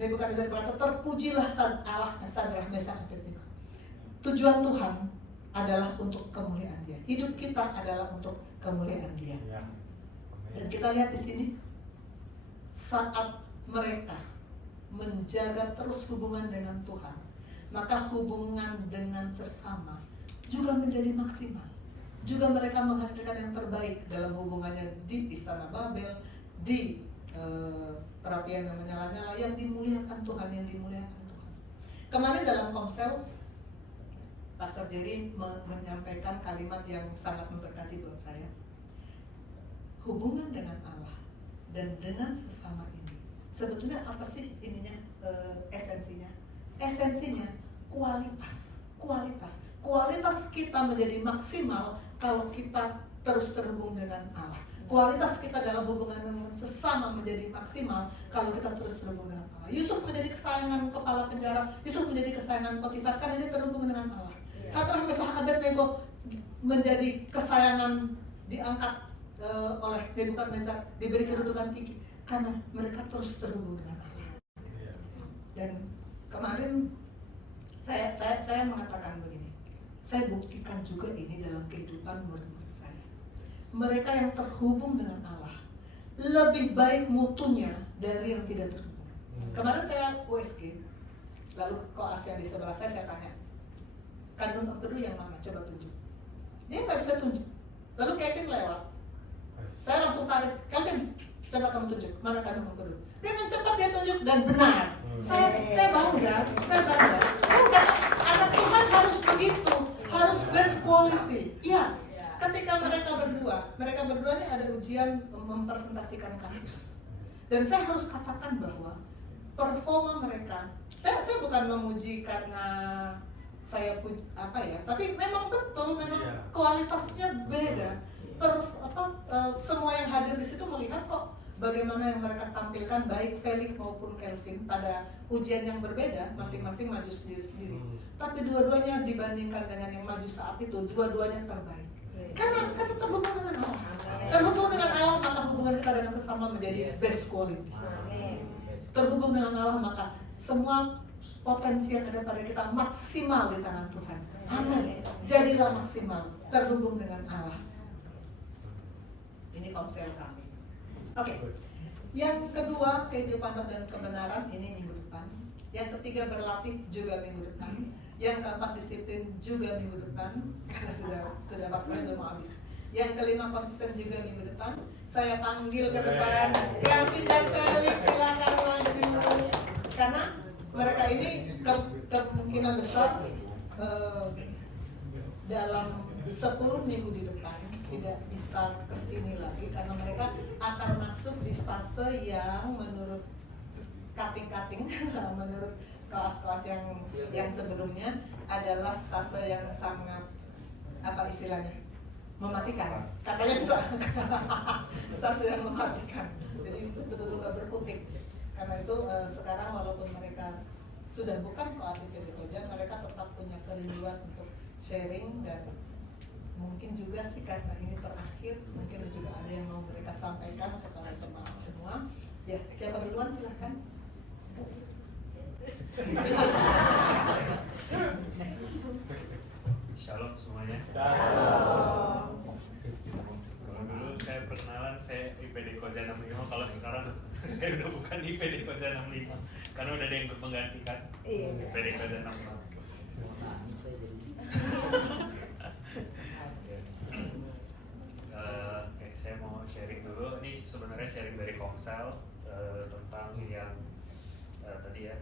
Nebukadnezar berkata, terpujilah Allahnya Sadrak, Mesak, Abednego. Tujuan Tuhan adalah untuk kemuliaan Dia. Hidup kita adalah untuk kemuliaan Dia. Dan kita lihat di sini, saat mereka menjaga terus hubungan dengan Tuhan, maka hubungan dengan sesama juga menjadi maksimal. Juga mereka menghasilkan yang terbaik dalam hubungannya di Istana Babel, di perapian yang menyala-nyala, yang dimuliakan Tuhan, yang dimuliakan Tuhan. Kemarin dalam Komsel, Pastor Jerry menyampaikan kalimat yang sangat memberkati buat saya. Hubungan dengan Allah dan dengan sesama ini, sebetulnya apa sih ininya, esensinya? Esensinya kualitas kita menjadi maksimal kalau kita terus terhubung dengan Allah. Kualitas kita dalam hubungan dengan sesama menjadi maksimal kalau kita terus terhubung dengan Allah. Yusuf menjadi kesayangan kepala penjara, Yusuf menjadi kesayangan Potifar karena dia terhubung dengan Allah. Sadrak, Mesak, Abednego menjadi kesayangan, diangkat oleh Nebukadnezar, diberi kedudukan tinggi karena mereka terus terhubung dengan Allah. Dan kemarin saya mengatakan begini, saya buktikan juga ini dalam kehidupan murid-murid saya. Mereka yang terhubung dengan Allah lebih baik mutunya dari yang tidak terhubung. Kemarin saya USG, lalu koas yang di sebelah saya tanya, kandung empedu yang mana? Coba tunjuk. Dia nggak bisa tunjuk. Lalu Kevin lewat. Saya langsung tarik, Kevin, coba kamu tunjuk, mana kandung empedu. Dengan cepat dia tunjuk dan benar. Saya bangga. Karena anak Tuhan harus begitu, harus best quality. Iya, ketika mereka berdua ini ada ujian mempresentasikan kasih. Dan saya harus katakan bahwa performa mereka, saya bukan memuji karena saya tapi memang betul, kualitasnya beda. Semua yang hadir di situ melihat kok bagaimana yang mereka tampilkan, baik Felix maupun Kelvin pada ujian yang berbeda, masing-masing maju sendiri-sendiri. Tapi dua-duanya dibandingkan dengan yang maju saat itu, dua-duanya terbaik. Karena terhubung dengan Allah. Terhubung dengan Allah, maka hubungan kita dengan sesama menjadi best quality. Terhubung dengan Allah, maka semua potensi yang ada pada kita maksimal di tangan Tuhan. Amin. Jadilah maksimal, terhubung dengan Allah. Ini Komsel kami. Oke. Yang kedua, kehidupan dan kebenaran, ini minggu depan. Yang ketiga, berlatih juga minggu depan. Yang keempat, disiplin juga minggu depan, karena sudah waktunya sudah mau habis. Yang kelima, konsisten juga minggu depan. Saya panggil ke depan, Kevin dan Felix, silakan maju. Karena mereka ini kemungkinan besar dalam 10 minggu di depan tidak bisa kesini lagi karena mereka akan masuk di stase yang menurut cutting, menurut kelas-kelas yang sebelumnya adalah stase yang sangat mematikan. Katanya stase yang mematikan. Jadi betul-betul nggak berkutik. Karena itu sekarang walaupun mereka sudah bukan kelas IPB Koja, mereka tetap punya kerinduan untuk sharing dan mungkin juga sih karena ini terakhir, mungkin juga ada yang mau mereka sampaikan kepada jemaat semua. Ya, siapa duluan silahkan. Shalom semuanya. Shalom. Kalau dulu saya perkenalan, saya IPD Koja 65. Kalau sekarang saya udah bukan IPD Koja 65 karena udah ada yang menggantikan IPD Koja 65. Oke, saya mau sharing dulu. Ini sebenarnya sharing dari Komsel tentang yang tadi ya,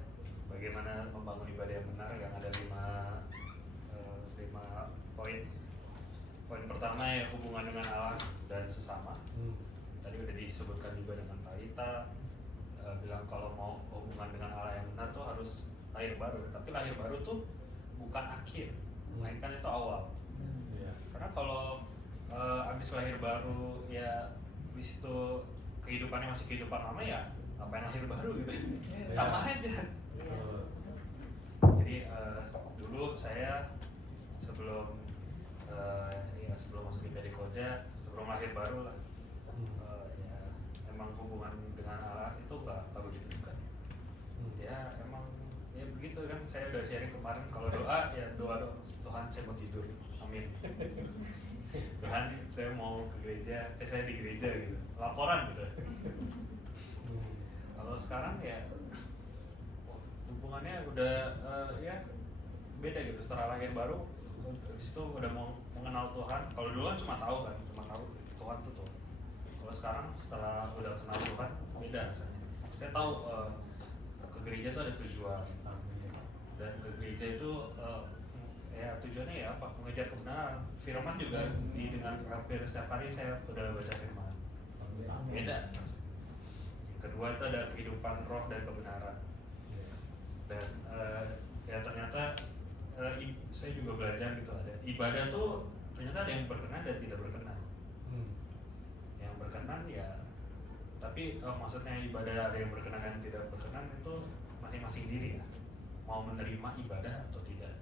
bagaimana membangun ibadah yang benar, yang ada 5 poin. Poin pertama ya, hubungan dengan Allah dan sesama. Tadi udah disebutkan juga dengan Talita. bilang kalau mau hubungan dengan Allah yang benar tuh harus lahir baru. Tapi lahir baru tuh bukan akhir, melainkan itu awal. Karena kalau abis lahir baru ya habis itu kehidupannya masih kehidupan lama ya ngapain lahir baru gitu. Sama aja. Jadi dulu saya sebelum sebelum masuk di PD Koja, sebelum lahir baru lah, ya emang hubungan dengan Allah itu nggak begitu dekat. Ya emang ya begitu kan, saya udah sharing kemarin kalau doa ya doa Tuhan saya mau tidur, amin. Tuhan saya mau ke gereja, saya di gereja gitu, laporan gitu. Kalau sekarang ya hubungannya udah ya beda gitu. Setelah lahir baru habis itu udah mau mengenal Tuhan. Kalau dulu kan cuma tahu Tuhan tuh Tuhan. Kalau sekarang setelah udah kenal Tuhan beda rasanya. Saya tahu ke gereja itu ada tujuan, dan ke gereja itu ya tujuannya ya apa, mengejar kebenaran. Firman juga dengan hampir setiap hari saya udah baca firman, beda. Kedua itu ada kehidupan roh dan kebenaran. Dan ya ternyata saya juga belajar gitu, ada ibadah tuh ternyata ada yang berkenan dan tidak berkenan. Yang berkenan ya, tapi maksudnya ibadah ada yang berkenan dan tidak berkenan itu masing-masing diri ya, mau menerima ibadah atau tidak.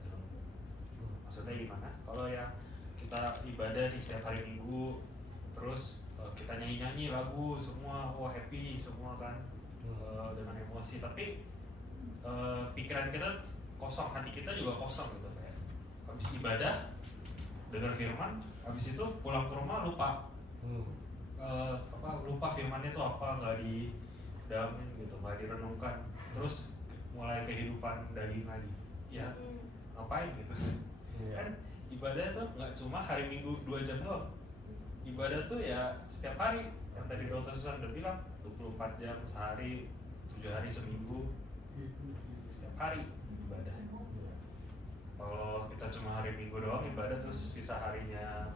Maksudnya gimana? Kalau ya kita ibadah nih setiap hari Minggu, terus kita nyanyi-nyanyi lagu semua, wah happy semua kan, dengan emosi, tapi pikiran kita kosong, hati kita juga kosong gitu. Kayak habis ibadah dengar firman, habis itu pulang ke rumah lupa lupa firmannya itu apa, nggak didalamin gitu, nggak direnungkan, terus mulai kehidupan daging lagi. Ya ngapain gitu? Kan ibadah tuh nggak cuma hari Minggu 2 jam doang. Ibadah tuh ya setiap hari, yang tadi Dr. Susan udah bilang 24 jam sehari, 7 hari seminggu, setiap hari ibadah. Kalau kita cuma hari Minggu doang ibadah, terus sisa harinya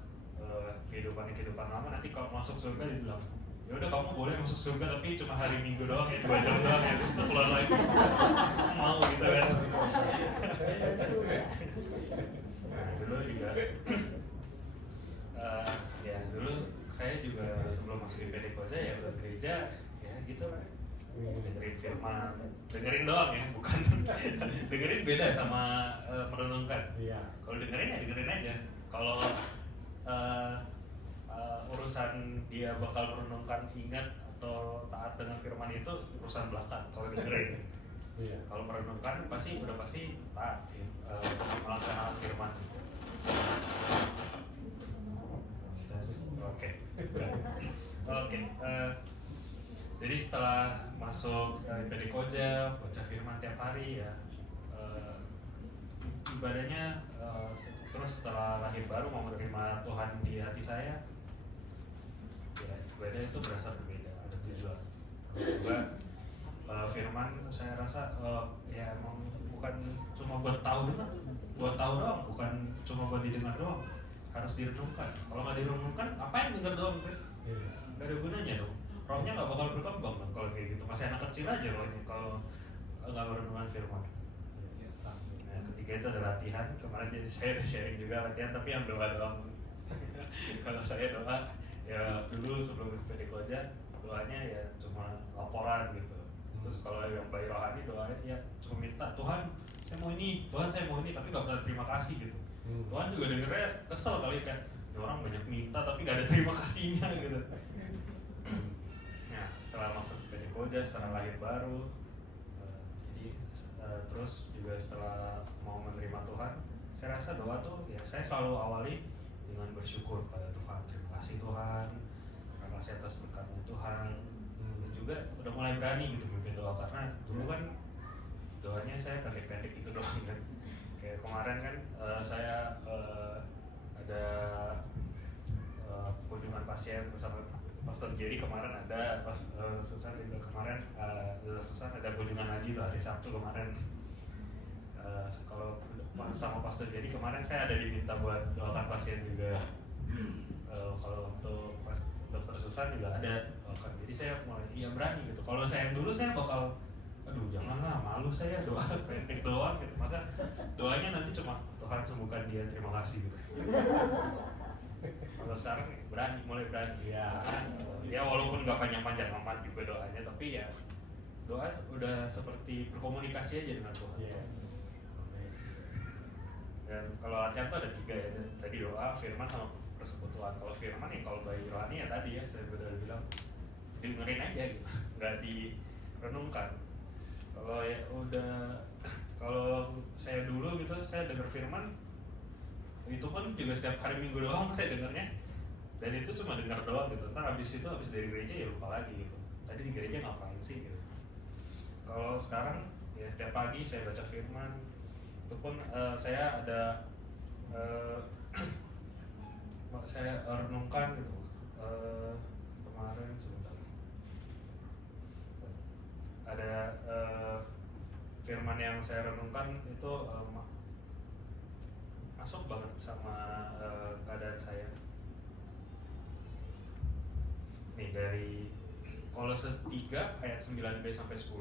kehidupan lama, nanti kalau masuk surga dibilang ya udah kamu boleh masuk surga tapi cuma hari Minggu doang ya, 2 jam doang ya, habis itu keluar lagi. Mau gitu kan. Dulu juga ya dulu saya juga sebelum masuk di PD Koja ya udah gereja ya gitu kan, dengerin firman, dengerin doang ya, bukan dengerin beda sama merenungkan. Kalau dengerin ya dengerin aja. Kalau urusan dia bakal merenungkan, ingat atau taat dengan firman itu urusan belakang. Kalau dengerin, kalau merenungkan pasti taat melaksanakan firman. Oke. Jadi setelah masuk PD Koja, baca firman tiap hari ya, ibadahnya terus setelah lahir baru mau menerima Tuhan di hati saya, ya ibadah itu berasa berbeda, ada tujuan. Juga firman saya rasa ya emang bukan cuma buat tahu doang, bukan cuma buat didengar doang, harus direnungkan. Kalau nggak direnungkan, apain denger doang kan? Gak ada gunanya dong. Rohnya nggak bakal berkembang dong kalau kayak gitu. Masih anak kecil aja rohnya kalau nggak merenungkan firman. Nah, ketiga itu ada latihan. Kemarin jadi saya udah sharing juga latihan, tapi yang doa doang. Kalau saya doa ya dulu sebelum PD Koja doanya ya cuma laporan gitu. Terus kalau yang bayi rohani doanya ya cuma minta Tuhan saya mau ini, Tuhan saya mau ini, tapi nggak pernah terima kasih gitu. Tuhan juga dengernya kesel kali kan, orang banyak minta tapi nggak ada terima kasihnya gitu. Nah setelah masuk PD Koja, setelah lahir baru, jadi terus juga setelah mau menerima Tuhan, saya rasa doa tuh ya saya selalu awali dengan bersyukur pada Tuhan. Terima kasih Tuhan, terima kasih atas berkatnya Tuhan. Dan juga udah mulai berani gitu mimpin doa, karena dulu kan doanya saya pendek-pendek gitu doang kan. Kayak kemarin kan saya ada kunjungan pasien bersama Pastor Jerry kemarin, ada Susan juga kemarin, Susan ada kunjungan lagi tuh hari Sabtu kemarin. Kalau sama Pastor Jerry kemarin saya ada diminta buat doakan pasien juga. Kalau untuk dokter Susan juga ada kan, jadi saya mulai berani gitu. Kalau saya yang dulu saya bakal aduh janganlah, malu saya doa pendek doang gitu, masa doanya nanti cuma Tuhan sembuhkan dia, terima kasih gitu. Kalau sekarang mulai berani ya walaupun nggak panjang-panjang amat juga doanya, tapi ya doa udah seperti berkomunikasi aja dengan Tuhan. Dan kalau latihan tuh ada 3 ya, tadi doa, firman sama persekutuan. Kalau firman ya kalau bayi rohani ya tadi ya saya udah bilang dengerin aja gitu, nggak direnungkan. Kalau ya udah, kalau saya dulu gitu saya denger firman itu pun juga setiap hari Minggu doang saya dengernya, dan itu cuma denger doang gitu. Ntar habis dari gereja ya lupa lagi gitu, tadi di gereja ngapain sih gitu. Kalau sekarang ya setiap pagi saya baca firman, itu pun saya ada saya renungkan gitu. Kemarin sebentar ada firman yang saya renungkan itu masuk banget sama keadaan saya. Nih dari Kolose 3 ayat 9b sampai 10.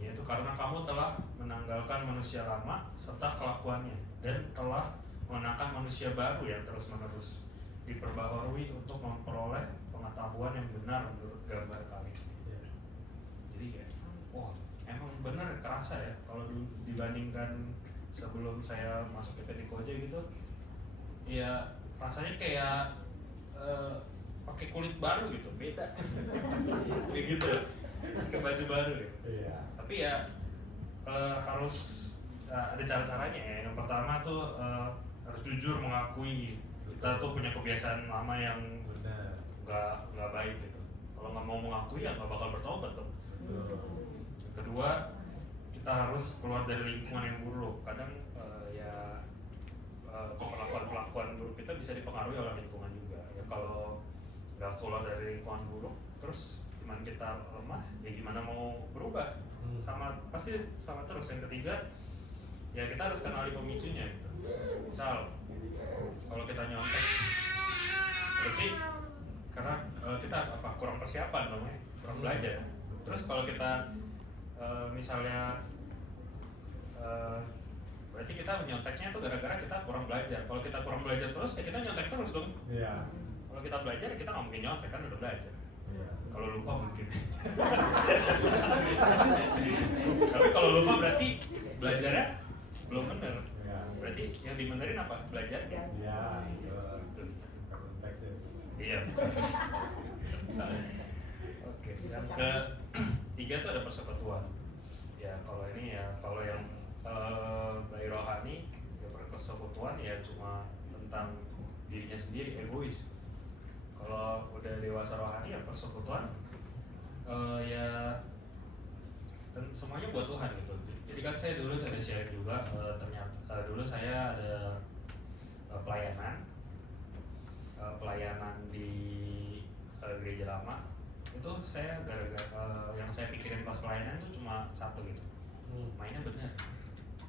Yaitu karena kamu telah menanggalkan manusia lama serta kelakuannya dan telah mengenakan manusia baru yang terus-menerus diperbaharui untuk memperoleh pengetahuan yang benar menurut gambar kali. Jadi ya, wah emang benar kerasa ya kalau dibandingkan sebelum saya masuk ke Pentekoja gitu, ya rasanya kayak pakai kulit baru gitu, beda. Kayak gitu, ke baju baru ya. Tapi ya harus ada cara-caranya ya. Yang pertama tuh harus jujur mengakui kita tuh punya kebiasaan lama yang nggak baik gitu. Kalau nggak mau mengakui ya nggak bakal bertobat dong. Yang kedua, kita harus keluar dari lingkungan yang buruk. Kadang perlakuan buruk kita bisa dipengaruhi oleh lingkungan juga. Ya kalau nggak keluar dari lingkungan buruk, terus iman kita lemah, ya gimana mau berubah? Pasti sama terus. Yang ketiga, ya kita harus kenali pemicunya gitu. Misal kalau kita nyontek, berarti karena kita kurang persiapan dong ya, kurang belajar. Terus kalau kita misalnya berarti kita nyonteknya itu gara-gara kita kurang belajar. Kalau kita kurang belajar terus, ya kita nyontek terus dong. Kalau kita belajar, ya kita nggak mungkin nyontek, kan udah belajar. Kalau lupa mungkin. Tapi kalau lupa berarti belajarnya belum benar. Berarti yang dibenerin apa? Belajarnya. Betul. Iya. Oke. Yang ketiga itu ada persekutuan. Ya kalau ini ya, kalau yang bayi rohani ya persekutuan ya cuma tentang dirinya sendiri, egois. Kalau udah dewasa rohani ya persekutuan ya dan semuanya buat Tuhan gitu. Jadi kan saya dulu ada share juga, ternyata dulu saya ada pelayanan di gereja lama. Itu saya gara-gara yang saya pikirin pas pelayanan itu cuma satu gitu, mainnya bener,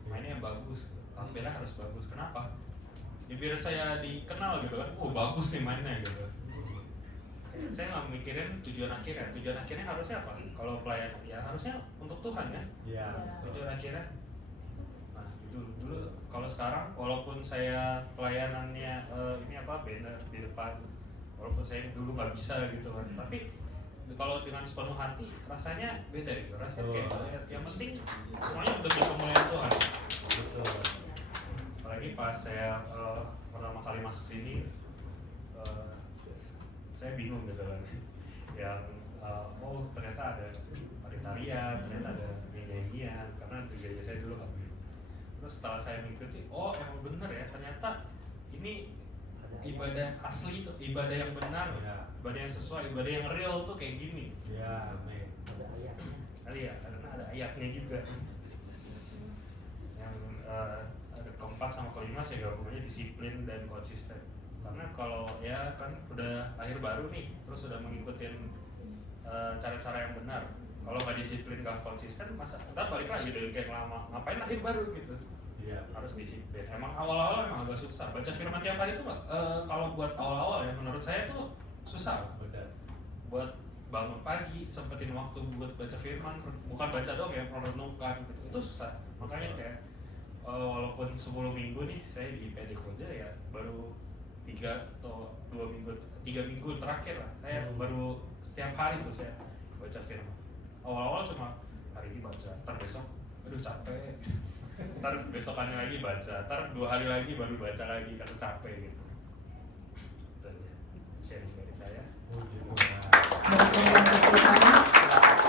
mainnya yang bagus, tampilnya harus bagus. Kenapa? Ya biar saya dikenal gitu kan, bagus nih mainnya gitu. Saya nggak mikirin tujuan akhirnya harusnya apa? Kalau pelayanan ya harusnya untuk Tuhan kan? Tujuan akhirnya. Nah itu dulu. Kalau sekarang walaupun saya pelayanannya banner di depan, walaupun saya dulu nggak bisa gitu kan, tapi kalau dengan sepenuh hati rasanya beda gitu. Rasanya kayak yang penting semuanya untuk kemuliaan Tuhan. Betul. Apalagi pas saya pertama kali masuk sini, saya bingung gitu kan, yang ternyata ada tarian, ternyata ada nyanyian, karena di gereja saya dulu nggak begitu. Terus setelah saya mengikuti, emang bener ya, ternyata ini ibadah asli itu, ibadah yang benar, ibadah yang sesuai, ibadah yang real tuh kayak gini. Kali ya, karena ada ayatnya juga. Yang ada keempat sama kelima saya gabung aja, disiplin dan konsisten. Karena kalau ya kan udah lahir baru nih, terus udah mengikuti cara-cara yang benar. Kalau nggak disiplin, nggak konsisten, masa ntar balik lagi dari kayak lama. Ngapain lahir baru gitu? Harus disiplin. Emang awal-awal emang agak susah. Baca firman tiap hari tuh kalau buat awal-awal ya, menurut saya tuh susah buat bangun pagi, sempetin waktu buat baca firman, bukan baca doang ya, merenungkan gitu, itu susah. Makanya kayak walaupun 10 minggu nih saya di PD Koja ya baru 3 atau 2 minggu, 3 minggu terakhir lah saya baru setiap hari tuh saya baca firman. Awal-awal cuma hari ini baca, ntar besok aduh capek, ntar besokannya lagi baca, ntar 2 hari lagi baru baca lagi karena capek gitu. Itu aja sharing dari saya.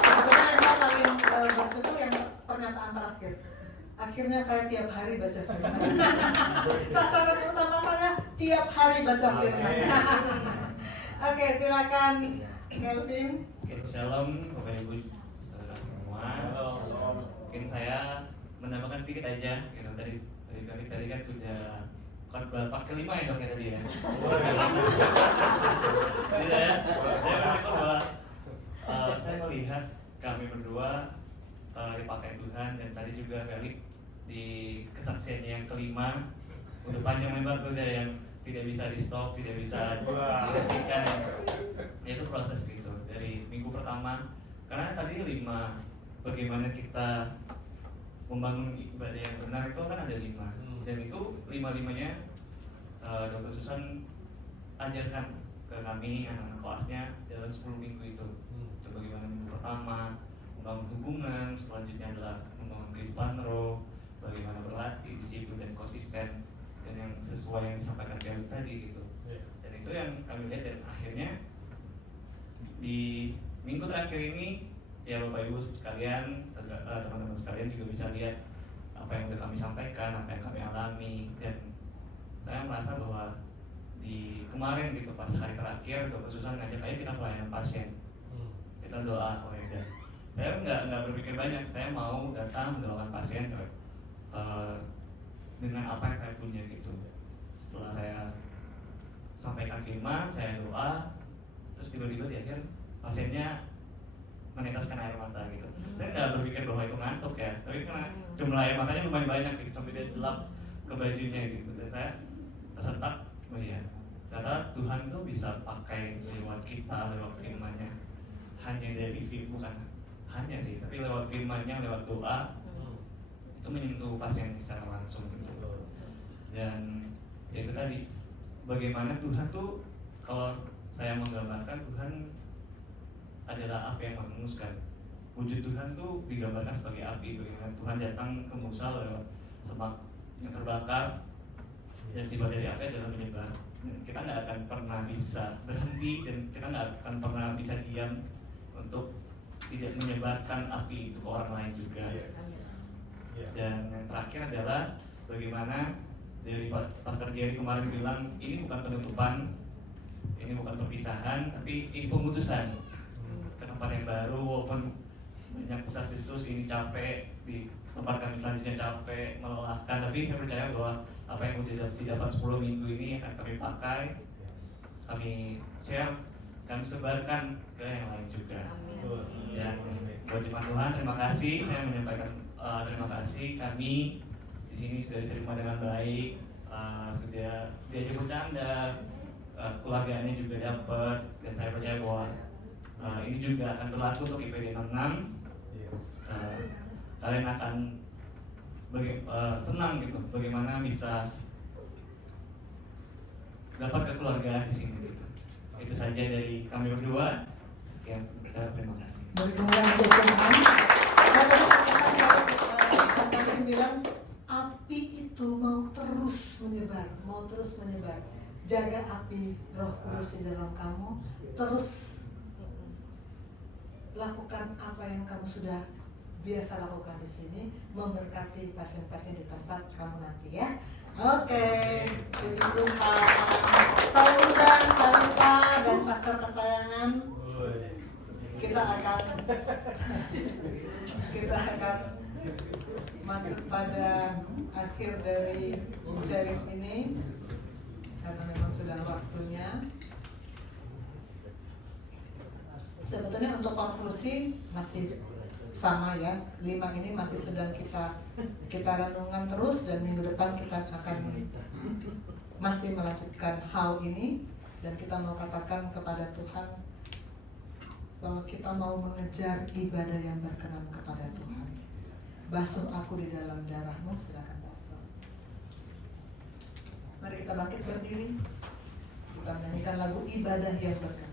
Sebetulnya yang saya paling bersyukur yang pernyataan terakhir. Akhirnya saya tiap hari baca firman. Sasaran utama saya tiap hari baca firman. Oke, silakan Kelvin. Shalom Bapak Ibu saudara semua. Mungkin saya menambahkan sedikit aja gitu. Tadi kan sudah khotbah kelima ya dok ya tadi ya. Jadi saya bersyukur bahwa saya melihat kami berdua dipakai Tuhan, dan tadi juga Felix di kesaksiannya yang kelima udah panjang lebar tuh ada yang tidak bisa di stop, tidak bisa dihentikan. Itu proses gitu dari minggu pertama, karena tadi 5 bagaimana kita membangun ibadah yang benar itu kan ada 5, dan itu 5-5-nya Dr. Susan ajarkan ke kami anak-anak kelasnya dalam 10 minggu itu. Bagaimana minggu pertama membangun hubungan, selanjutnya adalah membangun kehidupan roh, bagaimana berlatih, disiplin dan konsisten, dan yang sesuai yang disampaikan Kelvin tadi gitu. Dan itu yang kami lihat, dan akhirnya di minggu terakhir ini ya Bapak Ibu sekalian, teman-teman sekalian juga bisa lihat apa yang sudah kami sampaikan, apa yang kami alami, dan saya merasa bahwa di kemarin gitu pas hari terakhir Dr. Susan ngajak ayo kita pelayanan pasien, kita doa. Oh ya, saya nggak berpikir banyak, saya mau datang mendoakan pasien dengan apa yang saya punya gitu. Setelah saya sampaikan firman, saya doa, terus tiba-tiba di akhir pasiennya meneteskan air mata gitu. Saya nggak berpikir bahwa itu ngantuk ya, tapi karena jumlah air matanya lumayan banyak gitu, sampai dia gelap ke bajunya gitu. Dan saya tersentak, oh iya, ternyata Tuhan tuh bisa pakai lewat kita, lewat firman-Nya. Hanya dari firman, bukan hanya sih, tapi lewat firman-Nya, lewat doa, itu menyentuh pasien secara langsung gitu. Dan ya itu tadi, bagaimana Tuhan tuh, kalau saya menggambarkan Tuhan adalah api yang menghanguskan. Wujud Tuhan tuh digambarkan sebagai api. Bagaimana Tuhan datang ke Musa lewat semak yang terbakar, dan sifat dari api adalah menyebar. Kita nggak akan pernah bisa berhenti, dan kita nggak akan pernah bisa diam untuk tidak menyebarkan api itu ke orang lain juga. Dan yang terakhir adalah bagaimana dari Pastor Jerry kemarin bilang, ini bukan penutupan, ini bukan perpisahan, tapi ini pemutusan ke tempat yang baru. Walaupun banyak desas-desus, ini capek, di tempat kami selanjutnya capek, melelahkan, tapi saya percaya bahwa apa yang sudah didapat 10 minggu ini akan kami pakai, kami share, kami sebarkan ke yang lain juga. Dan buat jemaat Tuhan, terima kasih. Saya menyampaikan terima kasih, kami di sini sudah diterima dengan baik, sudah diajak bercanda, keluarganya juga dapat, dan saya percaya bahwa ini juga akan berlaku untuk IPD 66. Kalian akan senang gitu, bagaimana bisa dapat kekeluargaan di sini gitu. Itu saja dari kami berdua. Sekian, terima kasih. Berkenan kesenangan. Saya tadi bilang api itu mau terus menyebar, Jaga api Roh Kudus di dalam kamu. Terus lakukan apa yang kamu sudah biasa lakukan di sini, memberkati pasien-pasien di tempat kamu nanti ya. Oke, puji Tuhan. Saya undang Kalita dan pastor kesayangan. Kita akan masuk pada akhir dari sharing ini karena memang sudah waktunya. Sebetulnya untuk konklusi masih sama ya, 5 ini masih sedang kita renungkan terus, dan minggu depan kita akan masih melanjutkan how ini. Dan kita mau katakan kepada Tuhan bahwa kita mau mengejar ibadah yang berkenan kepada Tuhan. Basuh aku di dalam darah-Mu. Silakan pastor. Mari kita bangkit berdiri. Kita menyanyikan lagu ibadah yang berkenan.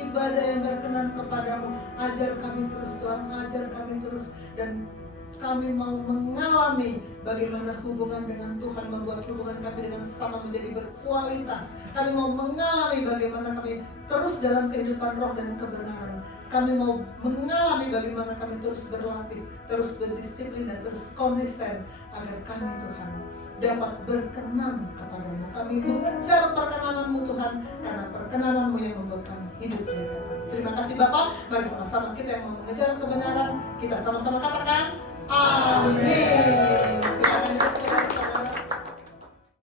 Ibadah yang berkenan kepadamu. Ajar kami terus Tuhan, ajar kami terus. Dan kami mau mengalami bagaimana hubungan dengan Tuhan membuat hubungan kami dengan sesama menjadi berkualitas. Kami mau mengalami bagaimana kami terus dalam kehidupan roh dan kebenaran. Kami mau mengalami bagaimana kami terus berlatih, terus berdisiplin dan terus konsisten agar kami Tuhan dapat berkenan kepadamu. Kami mengejar perkenanan-Mu Tuhan, karena perkenanan-Mu yang membuat kami hidup di hadapan. Terima kasih Bapak. Mari sama-sama kita yang mau mengejar kebenaran, kita sama-sama katakan amin.